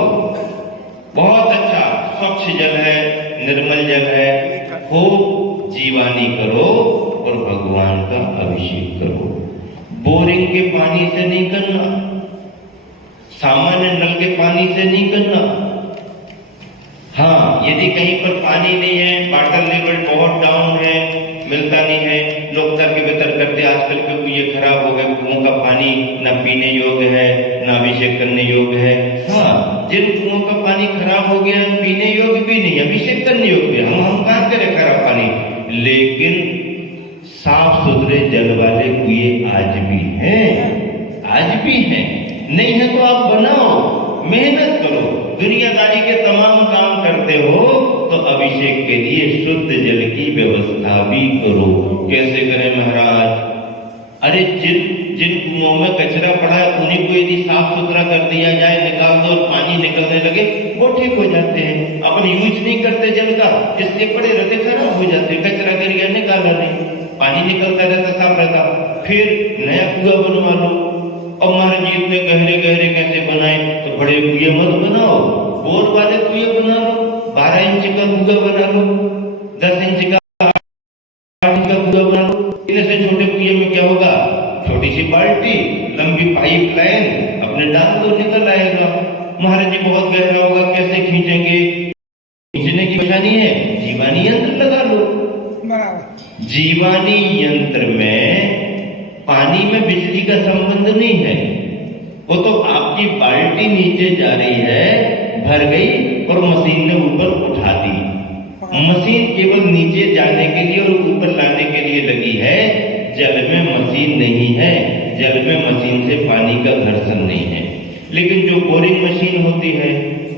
बहुत अच्छा, स्वच्छ जल है, निर्मल जल है, खूब जीवानी करो और भगवान का अभिषेक करो। बोरिंग के पानी से नहीं करना, सामान्य नल के पानी से नहीं करना। हाँ, यदि कहीं पर पानी नहीं है, वाटर लेवल बहुत डाउन है, मिलता नहीं है, लोग तर्क वितर्क करते आजकल के कुएं खराब हो गए, कुओं का पानी न पीने योग्य है न अभिषेक करने योग्य है। हाँ, जिन कुओं का पानी खराब हो गया पीने योग्य भी नहीं, अभिषेक करने योग्य, हम कहाँ करें खराब पानी, लेकिन साफ सुथरे जल वाले कुएं आज भी हैं, आज भी हैं। नहीं है तो आप बनाओ, मेहनत करो, दुनियादारी के तमाम काम करते हो तो अभिषेक के लिए शुद्ध जल की व्यवस्था भी करो। कैसे करें महाराज? अरे जिन कुओं में कचरा पड़ा है उन्हीं को यदि साफ सुथरा कर दिया जाए, निकाल दो और पानी निकलने लगे, वो ठीक हो जाते हैं। अपन यूज नहीं करते जल का, इसलिए पड़े रहते, खराब हो जाते, कचरा गिर गया निकाला नहीं, पानी निकलता रहता, साफ रहता, फिर नया कुआं बनवा लो। और महाराज जी इतने गहरे गहरे कैसे बनाए? तो बड़े कुएं मत बनाओ, बोर वाले कुएं बना लो, 12 इंच का कुआं बना लो, 10 इंच का, 8 इंच का कुआं बना लो। इतने छोटे कुएं में क्या होगा? छोटी सी बाल्टी, लंबी पाइप लाइन, अपने डाल दो, निकल आएगा। महाराज जी बहुत गहरा होगा, कैसे खींचेंगे? खींचने की निशानी है, जीवानी यंत्र लगा लो। जीवानी यंत्र में पानी में बिजली का संबंध नहीं है, वो तो आपकी बाल्टी नीचे जा रही है, भर गई और मशीन ने ऊपर उठा दी। मशीन केवल नीचे जाने के लिए और ऊपर लाने के लिए लगी है, जल में मशीन नहीं है, जल में मशीन से पानी का घर्षण नहीं है। लेकिन जो बोरिंग मशीन होती है,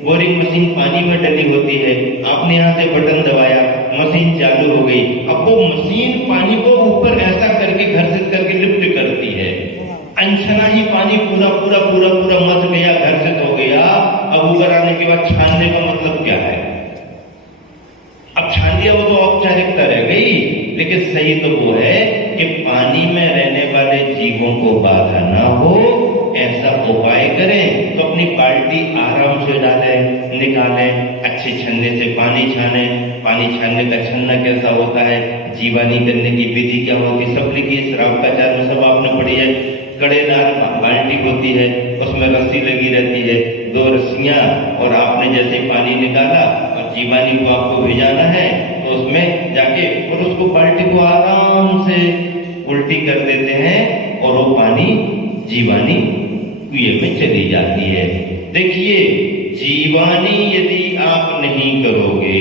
बोरिंग मशीन पानी में डली होती है, आपने यहाँ से बटन दबाया, मशीन चालू हो गई, अब वो मशीन पानी को ऊपर ऐसा करके घर्षित करके लिफ्ट करती है, अंशना ही पानी पूरा पूरा पूरा पूरा मच गया, घर्षित हो गया। अब ऊपर आने के बाद छानने का मतलब क्या है? अब छान दिया, वो तो औपचारिकता रह गई, लेकिन सही तो वो है कि पानी में रहने वाले जीवों को बाधा ना हो, ऐसा उपाय करें। तो अपनी बाल्टी आराम से डालें, निकालें, अच्छे छन्ने से पानी छाने। पानी छानने का छन्ना कैसा होता है, जीवानी करने की विधि क्या होती, सब लिखिए, श्रावकाचार में सब आपने पढ़ी है। कड़ेदार बाल्टी होती है, उसमें रस्सी लगी रहती है, 2 रस्सियां, और आपने जैसे पानी निकाला और जीवानी को आपको भिजाना है, तो उसमें जाके और उसको बाल्टी को आराम से उल्टी कर देते हैं और वो पानी जीवानी कुएं में चली जाती है। देखिए, जीवानी यदि आप नहीं करोगे,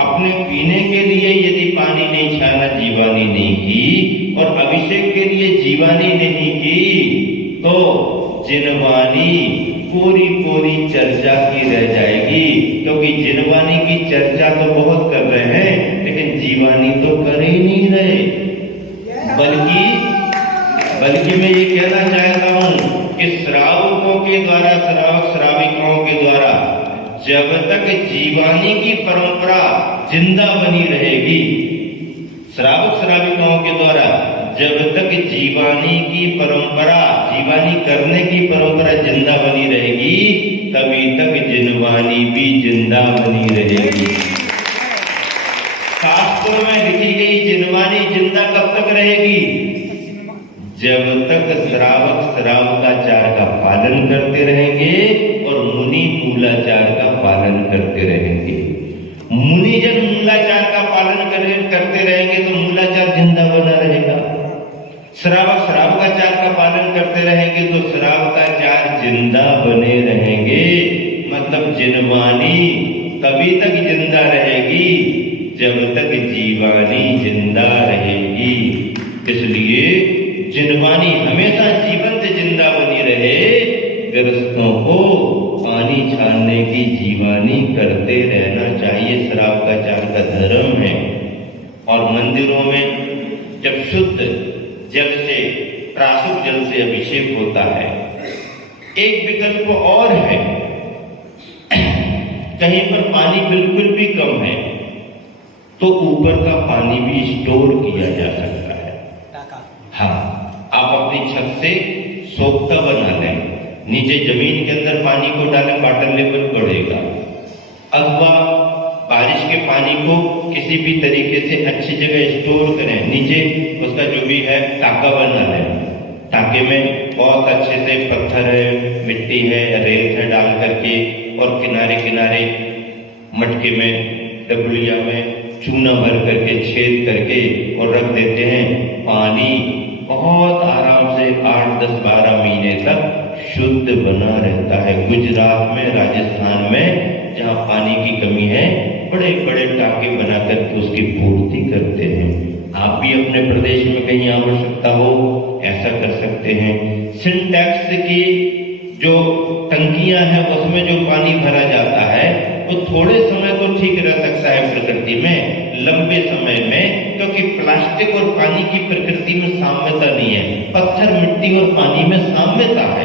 अपने पीने के लिए यदि पानी नहीं छाना, जीवानी नहीं की, और अभिषेक के लिए जीवानी नहीं की, तो जिनवानी पूरी पूरी चर्चा की रह जाएगी। क्योंकि जिनवानी की चर्चा तो बहुत कर रहे हैं, लेकिन जीवानी तो कर ही नहीं रहे। बल्कि मैं ये कहना चाहता हूं कि श्रावकों के द्वारा, श्रावक श्राविकाओं के द्वारा जब तक जीवानी की परंपरा जिंदा बनी रहेगी, श्रावक श्राविकाओं के द्वारा जब तक जीवानी की परंपरा, जीवानी करने की परंपरा जिंदा बनी रहेगी, तभी तक जिनवानी भी जिंदा बनी रहेगी। शास्त्रों में लिखी गई जिनवानी जिंदा कब तक रहेगी? जब तक श्रावक श्रावकाचार का पालन करते रहेंगे और मुनि मूलाचार का पालन करते रहेंगे। मुनिजन मूलाचार का पालन करते रहेंगे तो मूलाचार जिंदा बना रहेगा। श्रावक श्रावकाचार का पालन करते रहेंगे तो श्रावकाचार जिंदा बने रहेंगे। मतलब जिनवानी तभी तक जिंदा रहेगी जब तक जीवानी जिंदा रहेगी। इसलिए जिनवानी हमेशा जीवंत जिंदा बनी रहे। गृहस्थों को पानी छानने की जीवानी करते रहना चाहिए, श्रावकाचार का धर्म है। और मंदिरों में जब शुद्ध जल से, प्राशुद्ध जल से अभिषेक होता है, एक विकल्प और है। कहीं पर पानी बिल्कुल भी कम है तो ऊपर का पानी भी स्टोर किया जा सकता है। हाँ, आप अपनी छत से सोखता बना लें, नीचे जमीन के अंदर पानी को डालें, वाटर लेवल बढ़ेगा। अथवा बारिश के पानी को किसी भी तरीके से अच्छी जगह स्टोर करें, नीचे उसका जो भी है टाका बना लें। टाके में बहुत अच्छे से पत्थर है, मिट्टी है, रेत है डाल करके, और किनारे किनारे मटके में डबलिया में चूना भर करके छेद करके और रख देते हैं। पानी बहुत आराम से 8, 10, 12 महीने तक शुद्ध बना रहता है। गुजरात में, राजस्थान में जहाँ पानी की कमी है, बड़े बड़े टाके बनाकर उसकी पूर्ति करते हैं। आप भी अपने प्रदेश में कहीं आवश्यकता हो ऐसा कर सकते हैं। सिंटैक्स की जो टंकियां हैं उसमें जो पानी भरा जाता है वो थोड़े समय तो ठीक रह सकता है प्रकृति में, लंबे समय में, क्योंकि प्लास्टिक और पानी की प्रकृति में साम्यता नहीं है। पत्थर, मिट्टी और पानी में साम्यता है,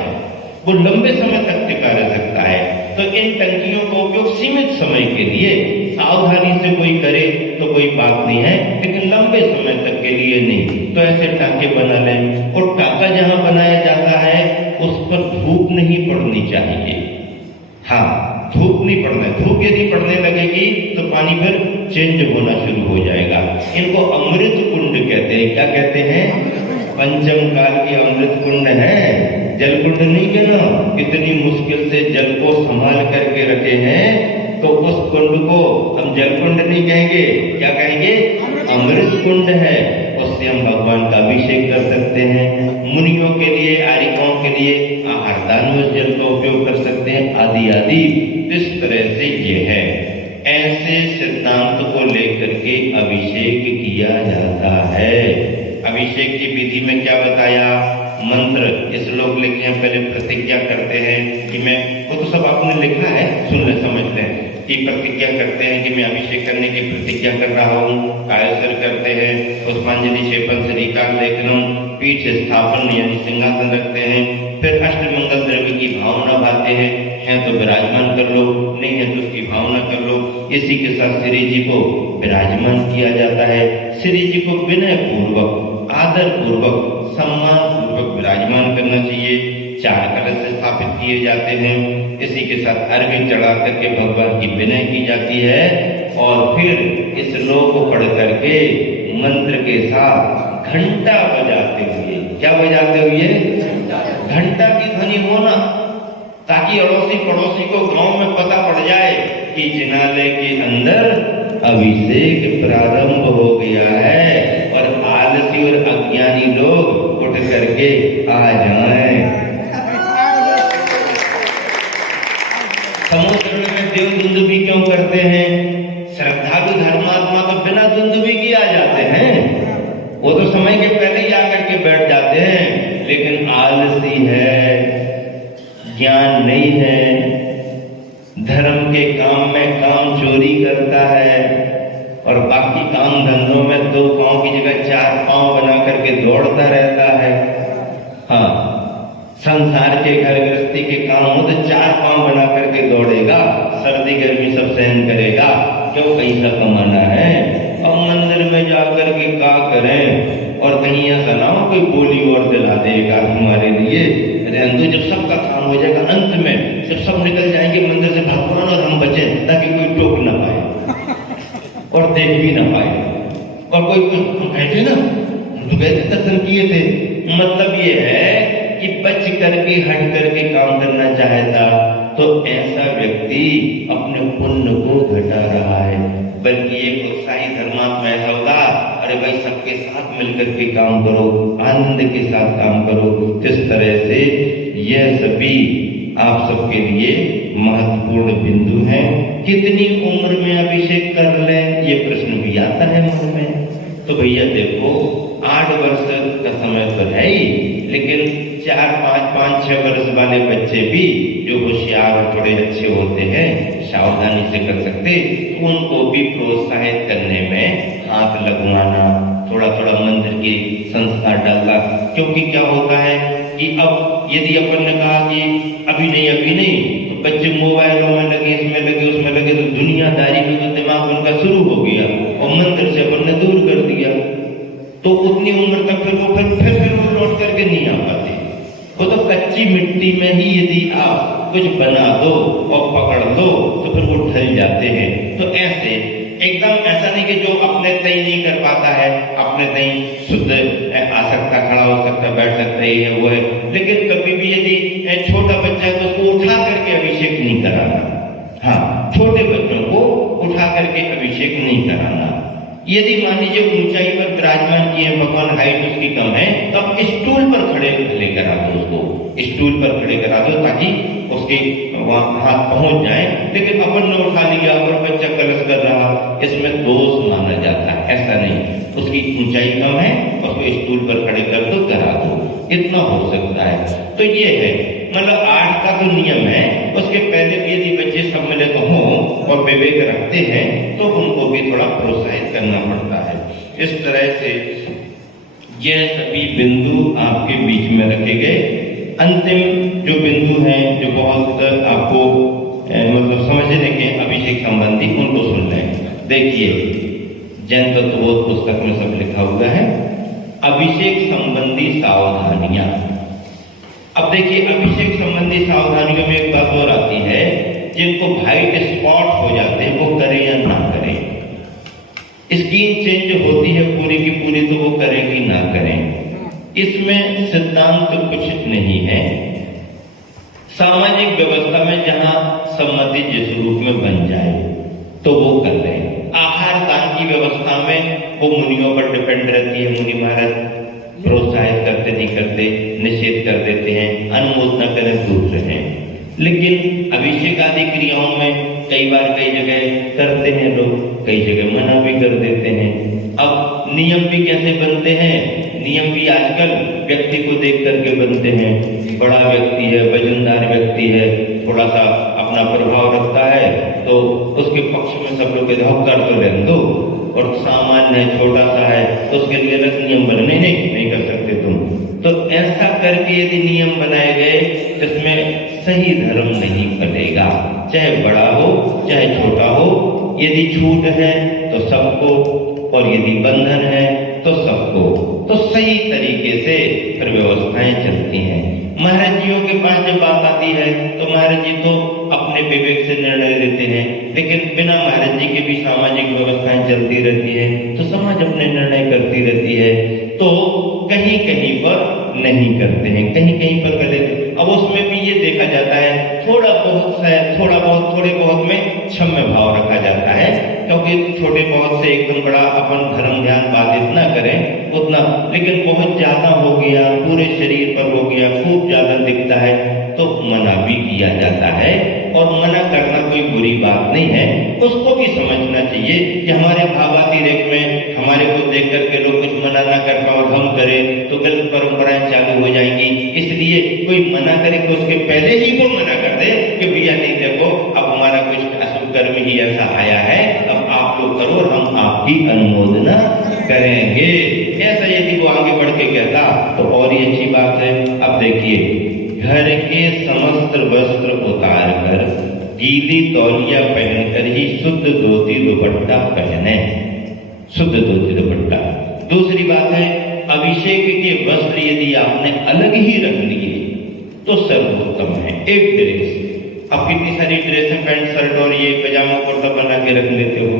वो लंबे समय तक टिका रह सकता है। तो इन टंकियों का उपयोग सीमित समय के लिए सावधानी से कोई करे तो कोई बात नहीं है, लेकिन लंबे समय तक के लिए नहीं। तो ऐसे टाके बना लें। और टाका जहां बनाया जाता है उस पर धूप नहीं पड़नी चाहिए। हाँ, धूप नहीं पड़ना है। धूप यदि पड़ने लगेगी तो पानी फिर चेंज होना शुरू हो जाएगा। इनको अमृत कुंड कहते हैं। क्या कहते हैं? पंचम काल की अमृत कुंड है, जल कुंड नहीं कहना। कितनी मुश्किल से जल को संभाल करके रखे हैं, तो उस कुंड को हम जल कुंड नहीं कहेंगे, क्या कहेंगे? अमृत कुंड है। उससे हम भगवान का अभिषेक कर सकते हैं। मुनियों के लिए, आर्यकों के लिए आहारदान में उस जल का उपयोग कर सकते हैं, आदि आदि। इस तरह से ये है। ऐसे सिद्धांत को लेकर के अभिषेक किया जाता है। अभिषेक की विधि में क्या बताया? मंत्र, श्लोक लिखे हैं, पहले प्रतिज्ञा करते हैं कि मैं, वो तो सब आपने लिखा है, सुन ले, समझते हैं कि प्रतिज्ञा करते हैं कि मैं अभिषेक करने की प्रतिज्ञा कर रहा हूँ। कायसर करते हैं, पुष्पांजलि क्षेपण श्रीकाल लेखनम, पीठ स्थापन यानी सिंहासन रखते हैं। फिर अष्टमंगल द्रव्य की भावना भाते हैं, है तो विराजमान कर लो, नहीं है तो उसकी भावना कर लो। इसी के साथ श्री जी को विराजमान किया जाता है। श्री जी को विनय पूर्वक, आदर पूर्वक, सम्मान पूर्वक विराजमान करना चाहिए। 4 कलश स्थापित किए जाते हैं। इसी के साथ अर्घ्य चढ़ा करके भगवान की विनय की जाती है। और फिर इस श्लोक को पढ़ करके मंत्र के साथ घंटा बजाते हुए, क्या बजाते हुए? घंटा की ध्वनि होना, ताकि अड़ोसी पड़ोसी को गांव में पता पड़ जाए कि जिनालय के अंदर अभिषेक प्रारंभ हो गया है और आलसी और अज्ञानी लोग उठ करके आ जाएं। समुद्र में देव दुंदुभी क्यों करते हैं? श्रद्धालु धर्मात्मा तो बिना दुंदुभी के आ जाते हैं, वो तो समय के पहले ही आकर के बैठ जाते हैं। लेकिन आलसी है, ज्ञान नहीं है, धर्म के काम में काम चोरी करता है और बाकी काम धंधों में 2 पांव की जगह 4 पांव बना करके दौड़ता रहता है। हाँ, संसार के घर गृहस्थी के काम हो तो 4 पांव बना करके दौड़ेगा, सर्दी गर्मी सब सहन करेगा, क्यों? पैसा कमाना है। अब मंदिर में जाकर के क्या करें? और कहीं ऐसा ना हो कोई बोली और दिला देगा हमारे लिए। जब सबका काम हो जाएगा, अंत में जब सब निकल जाएंगे मंदिर से भगवान और हम बचे, ताकि कोई टोक ना पाए और देख भी ना पाए। और कोई कहते ना, तो कहते दर्शन किए थे। मतलब ये है कि बच करके हट करके काम करना चाहता तो ऐसा व्यक्ति अपने पुण्य को घटा रहा है। बल्कि एक उत्साही धर्मात्मा ऐसा होगा, अरे भाई सबके साथ मिलकर के काम करो, आनंद के साथ काम करो। इस तरह से यह सभी आप सबके लिए महत्वपूर्ण बिंदु हैं। कितनी उम्र में अभिषेक कर लें, ये प्रश्न भी आता है मन में। तो भैया देखो, 8 वर्ष का समय तो है ही, लेकिन 4, 5, 6 वर्ष वाले बच्चे भी जो होशियार और थोड़े अच्छे होते हैं, सावधानी से कर सकते, तो उनको भी प्रोत्साहित करने में हाथ लगवाना, थोड़ा थोड़ा मंत्र के संस्कार डालना। क्योंकि क्या होता है कि अब यदि अपन ने कहा कि अभी नहीं, तो बच्चे मोबाइलों में लगे, इसमें लगे, उसमें लगे, तो दुनियादारी में तो दिमाग उनका शुरू हो गया और मंत्र से अपन ने दूर कर दिया। तो उतनी उम्र तक फिर वो लौट करके नहीं आ पाते। वो तो कच्ची मिट्टी में ही यदि आप कुछ बना दो और पकड़ दो तो फिर वो ढल जाते हैं। तो ऐसे एकदम ऐसा नहीं कि जो अपने तय नहीं कर पाता है, अपने तय शुद्ध आ सकता, खड़ा हो सकता, बैठ सकता, ये है वो है। लेकिन कभी भी यदि छोटा बच्चा है तो उसको उठा करके अभिषेक नहीं कराना। हाँ, छोटे बच्चों को उठा करके अभिषेक यदि मान लीजिए ऊंचाई पर विराजमान किए हैं भगवान, हाइट उसकी कम है, तो आप स्टूल पर खड़े लेकर आ दो, उसको स्टूल पर खड़े करा दो ताकि उसके वहां हाथ पहुंच जाए। लेकिन अपन ने उठा लिया और बच्चा कलश कर रहा, इसमें दोष माना जाता है। ऐसा नहीं, उसकी ऊंचाई कम है, उसको स्टूल पर खड़े कर दो, करा दो, इतना हो सकता है। तो ये है, मतलब 8 का तो नियम है। उसके पहले भी यदि बच्चे सम्मिलित हों और विवेक रखते हैं तो उनको भी थोड़ा प्रोत्साहित करना पड़ता है। इस तरह से ये सभी बिंदु आपके बीच में रखे गए। अंतिम जो बिंदु हैं, जो बहुत आपको मतलब समझने के अभिषेक संबंधी, उनको सुन लें। देखिए, जैन तत्वबोध पुस्तक में सब लिखा हुआ है, अभिषेक संबंधी सावधानियां। अब देखिए, अभिषेक संबंधी सावधानियों में एक बात और आती है, जिनको व्हाइट स्पॉट हो जाते हैं वो करें या ना करें। स्किन चेंज होती है पूरी की पूरी, तो वो करें कि ना करें, इसमें सिद्धांत कुछ नहीं है। सामाजिक व्यवस्था में जहां सम्मति जिस रूप में बन जाए तो वो कर लें। आहार दान की व्यवस्था में वो मुनियों पर डिपेंड रहती है। मुनि महाराज प्रोत्साहित करते नहीं करते, निषेध कर देते हैं, अनुमोदन करें, दूर रहें। लेकिन अभिषेक आदि क्रियाओं में कई बार कई जगह करते हैं लोग, कई जगह मना भी कर देते हैं। अब नियम भी कैसे बनते हैं? नियम भी आजकल व्यक्ति को देख करके बनते हैं। बड़ा व्यक्ति है, वजनदार व्यक्ति है, थोड़ा सा अपना प्रभाव रखता है, तो उसके पक्ष में सब लोग कर तो लेने दो, और सामान्य है, छोटा सा है, तो उसके लिए अलग नियम बनने नहीं कर सकते तुम। तो ऐसा करके यदि नियम बनाए गए, इसमें सही धर्म नहीं बनेगा। चाहे बड़ा हो चाहे छोटा हो, यदि छूट है तो सबको, और यदि बंधन है तो सबको, तो सही तरीके से फिर व्यवस्थाएं चलती हैं। महाराज जियों के पास जब बात आती है तो महाराज जी तो अपने विवेक से निर्णय लेते हैं, लेकिन बिना महाराज जी के भी सामाजिक व्यवस्थाएं चलती रहती है, तो समाज अपने निर्णय करती रहती है। तो कहीं कहीं पर नहीं करते हैं, कहीं कहीं पर कर देते। अब उसमें भी ये देखा जाता है, थोड़े बहुत में क्षम्य भाव रखा जाता है, क्योंकि छोटे बहुत से एकदम बड़ा अपन धर्म ध्यान बाधित ना करें उतना। लेकिन बहुत ज्यादा हो गया, पूरे शरीर पर हो गया, खूब ज्यादा दिखता है, तो मना भी किया जाता है। और मना करना कोई बुरी बात नहीं है, उसको भी समझना चाहिए कि हमारे भावातिरेक में हमारे को देख करके लोग कुछ मना ना कर पाए और हम करें तो गलत परंपराएं चालू हो जाएंगी। इसलिए कोई मना करे तो उसके पहले ही वो मना कर दे कि भैया नहीं, देखो अब हमारा कुछ अशुभ कर्म ही ऐसा आया है, अब आप लोग करो, हम आपकी अनुमोदना करेंगे। ऐसा यदि वो आगे बढ़ के कहता तो और ही अच्छी बात है। अब देखिए, घर के समस्त वस्त्र उतार कर गीली तौलिया पहनकर ही शुद्ध धोती दुपट्टा पहने, शुद्ध धोती दुपट्टा। दूसरी बात है, अभिषेक के वस्त्र यदि आपने अलग ही रख लिए तो सर्वोत्तम है। एक ड्रेस, अब कितनी सारी ड्रेस है, पैंट शर्ट और ये पजामा कुर्ता बना के रख लेते हो।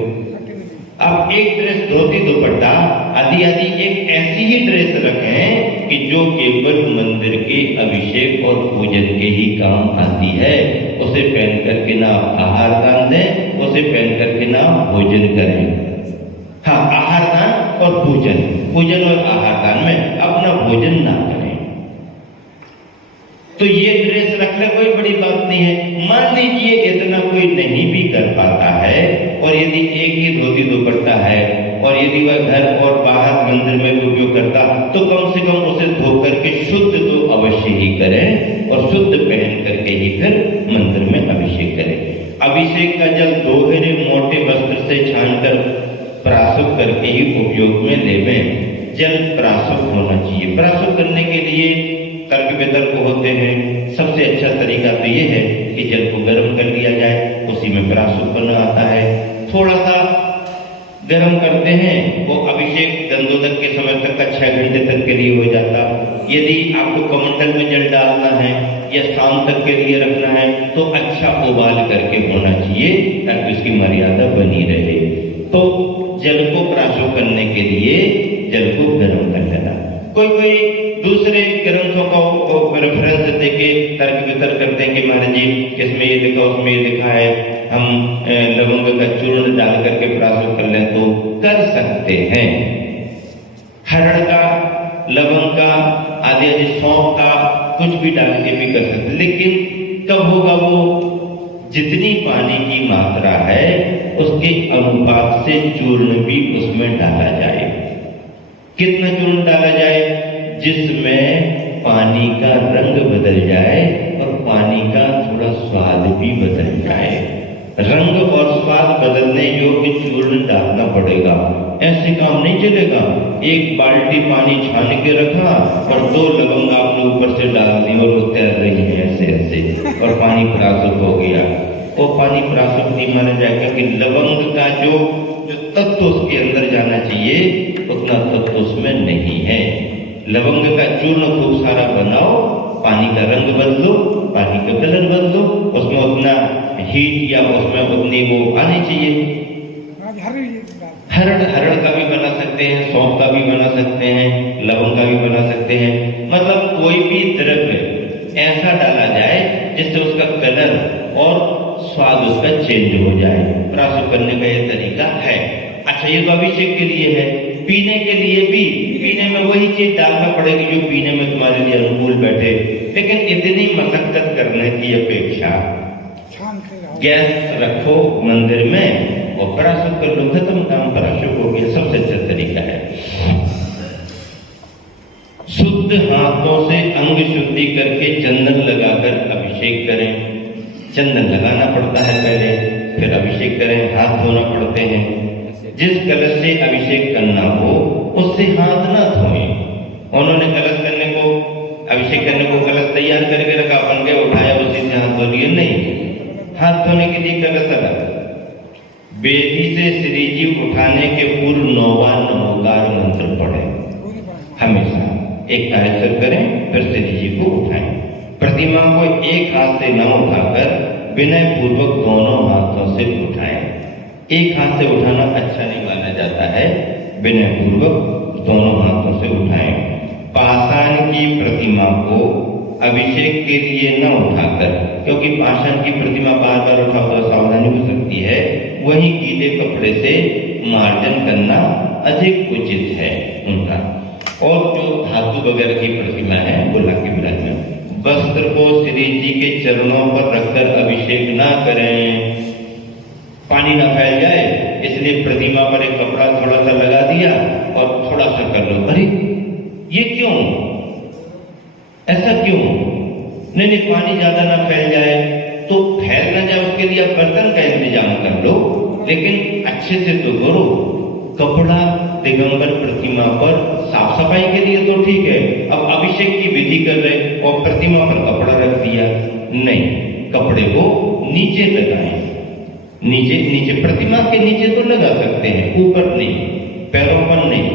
अब एक ड्रेस धोती दुपट्टा आदि एक ऐसी ही ड्रेस रखें कि जो केवल मंदिर के अभिषेक और पूजन के ही काम आती है। उसे पहन करके ना आहार दान दें, उसे पहन करके ना भोजन करें। हाँ, आहार दान और पूजन, पूजन और आहार दान में अपना भोजन ना करें। तो ये ड्रेस रखना कोई बड़ी बात नहीं है। मान लीजिए इतना कोई नहीं भी कर पाता है, और यदि एक ही धोती दुपट्टा है, और यदि वह घर और बाहर मंदिर में भी उपयोग करता, तो कम से कम उसे धो करके शुद्ध तो अवश्य ही करें, और शुद्ध पहन करके ही फिर मंदिर में अभिषेक करें। अभिषेक का जल दोहरे मोटे वस्त्र से छानकर प्राशुद्ध करके ही उपयोग में लेवें। जल प्राशुद्ध होना चाहिए। प्राशुद्ध करने के लिए तर्क वितर्क होते हैं। सबसे अच्छा तरीका तो ये है कि जल को गर्म कर लिया जाए, उसी में प्राशुद्ध बना आता है। थोड़ा सा गर्म करते हैं, वो अभिषेक गंधोदक के समय तक का 6 घंटे तक के लिए हो जाता। यदि आपको कमंडल में जल डालना है या शाम तक के लिए रखना है तो अच्छा उबाल करके होना चाहिए, ताकि उसकी मर्यादा बनी रहे। तो जल को प्राशुद्ध करने के लिए जल को गर्म कर देना। कोई दूसरे ग्रंथों को रेफरेंस देके तर्क वितर्क करते हैं कि महाराज जी इसमें ये लिखा, उसमें ये लिखा है, हम लवंग का चूर्ण डाल करके प्राशुद्ध कर लें तो कर सकते हैं। हरड़ का, लवंग का, आदि सौंफ का कुछ भी डाल के भी कर सकते, लेकिन कब होगा वो? जितनी पानी की मात्रा है उसके अनुपात से चूर्ण भी उसमें डाला जाए। कितना चूर्ण डाला जाए? जिसमें पानी का रंग बदल जाए और पानी का थोड़ा स्वाद भी बदल जाए। रंग और स्वाद बदलने योग्य चूर्ण डालना पड़ेगा, ऐसे काम नहीं चलेगा। एक बाल्टी पानी छान के रखा और 2 लवंग आपने ऊपर से डाल दी और वो तैर रही है ऐसे ऐसे और पानी परासुक हो गया। वो पानी परासुक नहीं माना जाएगा कि लवंग का जो तत्व उसके अंदर जाना चाहिए उतना तत्व उसमें नहीं है। लवंग का चूर्ण खूब सारा बनाओ, पानी का रंग बदलो, पानी का कलर बदलो, उसमें उतना हीट या उसमें उतनी वो आनी चाहिए। हरड़ का भी बना सकते हैं, सौंफ का भी बना सकते हैं, लवंग का भी बना सकते हैं। मतलब कोई भी द्रव्य ऐसा डाला जाए जिससे उसका कलर और स्वाद उसका चेंज हो जाए। प्राशुद्ध करने का यह तरीका है। अच्छा, ये तो अभिषेक के लिए है। पीने के लिए भी, पीने में वही चीज डालना पड़ेगी जो पीने में तुम्हारे लिए अनुकूल बैठे, लेकिन इतनी मशक्कत करने की अपेक्षा गैस रखो मंदिर में और पराशुद्ध कर लो, खत्म काम, पराशुद्ध हो गया। सबसे अच्छा तरीका है। शुद्ध हाथों से अंग शुद्धि करके चंदन लगाकर अभिषेक करें। चंदन लगाना पड़ता है पहले, फिर अभिषेक करें। हाथ धोना पड़ते हैं। जिस कलश से अभिषेक करना हो उससे हाथ ना धोएं। उन्होंने कलश करने को, अभिषेक करने को कलश तैयार करके रखा, बन गया, उठाया, उसी से हाथ धो लिए, नहीं। हाथ धोने के लिए कलश अलग। बेदी से श्री जी उठाने के पूर्व 9वां नमोकार मंत्र पढ़ें हमेशा। एक कार्यक्रम करें, फिर श्री जी को उठाएं। प्रतिमा को एक हाथ से न उठाकर विनय पूर्वक दोनों हाथों से उठाएं। एक हाथ से उठाना अच्छा नहीं माना जाता है, विनय पूर्वक दोनों हाथों से उठाएं। पाषाण की प्रतिमा को अभिषेक के लिए न उठाकर, क्योंकि पाषाण की प्रतिमा बार बार उठाओ तो सावधानी हो सकती है, वही गीले कपड़े से मार्जन करना अधिक उचित है उनका। और जो धातु वगैरह की प्रतिमा है वो लाके विराजमान। वस्त्र को श्री जी के चरणों पर रखकर अभिषेक ना करें, पानी ना फैल जाए, इसलिए प्रतिमा पर एक कपड़ा थोड़ा सा लगा दिया और थोड़ा सा कर लो। अरे ये क्यों, ऐसा क्यों? नहीं, पानी ज्यादा ना फैल जाए, तो फैल ना जाए उसके लिए बर्तन का इंतजाम कर लो, लेकिन अच्छे से तो करो। कपड़ा दिगंबर प्रतिमा पर साफ सफाई के लिए तो ठीक है, अब अभिषेक की विधि कर रहे और प्रतिमा पर कपड़ा रख दिया, नहीं, कपड़े को नीचे लगाएं। नीचे नीचे प्रतिमा के नीचे तो लगा सकते हैं, ऊपर नहीं, पैरों पर नहीं।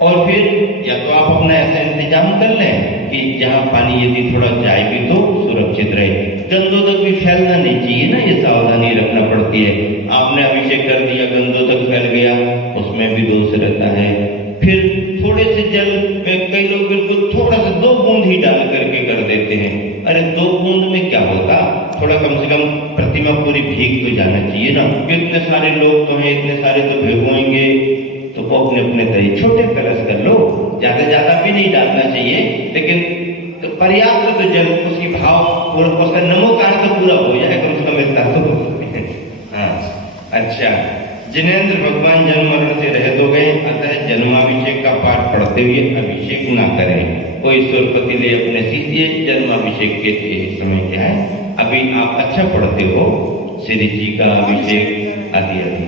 और फिर या तो आप अपना ऐसा इंतजाम कर लें कि जहां पानी यदि थोड़ा जाए भी तो सुरक्षित रहे। गंदोदक भी फैलना नहीं चाहिए ना, ये सावधानी रखना पड़ती है। आपने अभिषेक कर दिया, गंदोदक फैल गया, उसमें भी दोष रहता है। फिर थोड़े से जल, कई लोग बिल्कुल थोड़ा सा 2 बूंद ही डाल करके कर देते हैं। अरे 2 बूंद में क्या होगा, थोड़ा कम से कम प्रतिमा पूरी भीग तो जाना चाहिए ना। इतने सारे लोग तो हैं, इतने सारे तो भिगोएंगे, तो वो अपने अपने तरीके छोटे कलश कर लो, ज्यादा भी नहीं डालना चाहिए, लेकिन तो पर्याप्त तो जल, उसकी भाव पूरा, उसका नमोकार तो पूरा हो जाए कम से कम इतना तो। हाँ, अच्छा। जिनेंद्र भगवान जन्म मरण से रहित हो गए, अतः जन्माभिषेक का पाठ पढ़ते हुए अभिषेक ना करें। कोई सुरपति ले अपने सीखिए, जन्माभिषेक के समय क्या है, अभी आप अच्छा पढ़ते हो, श्री जी का अभिषेक आदि आदि।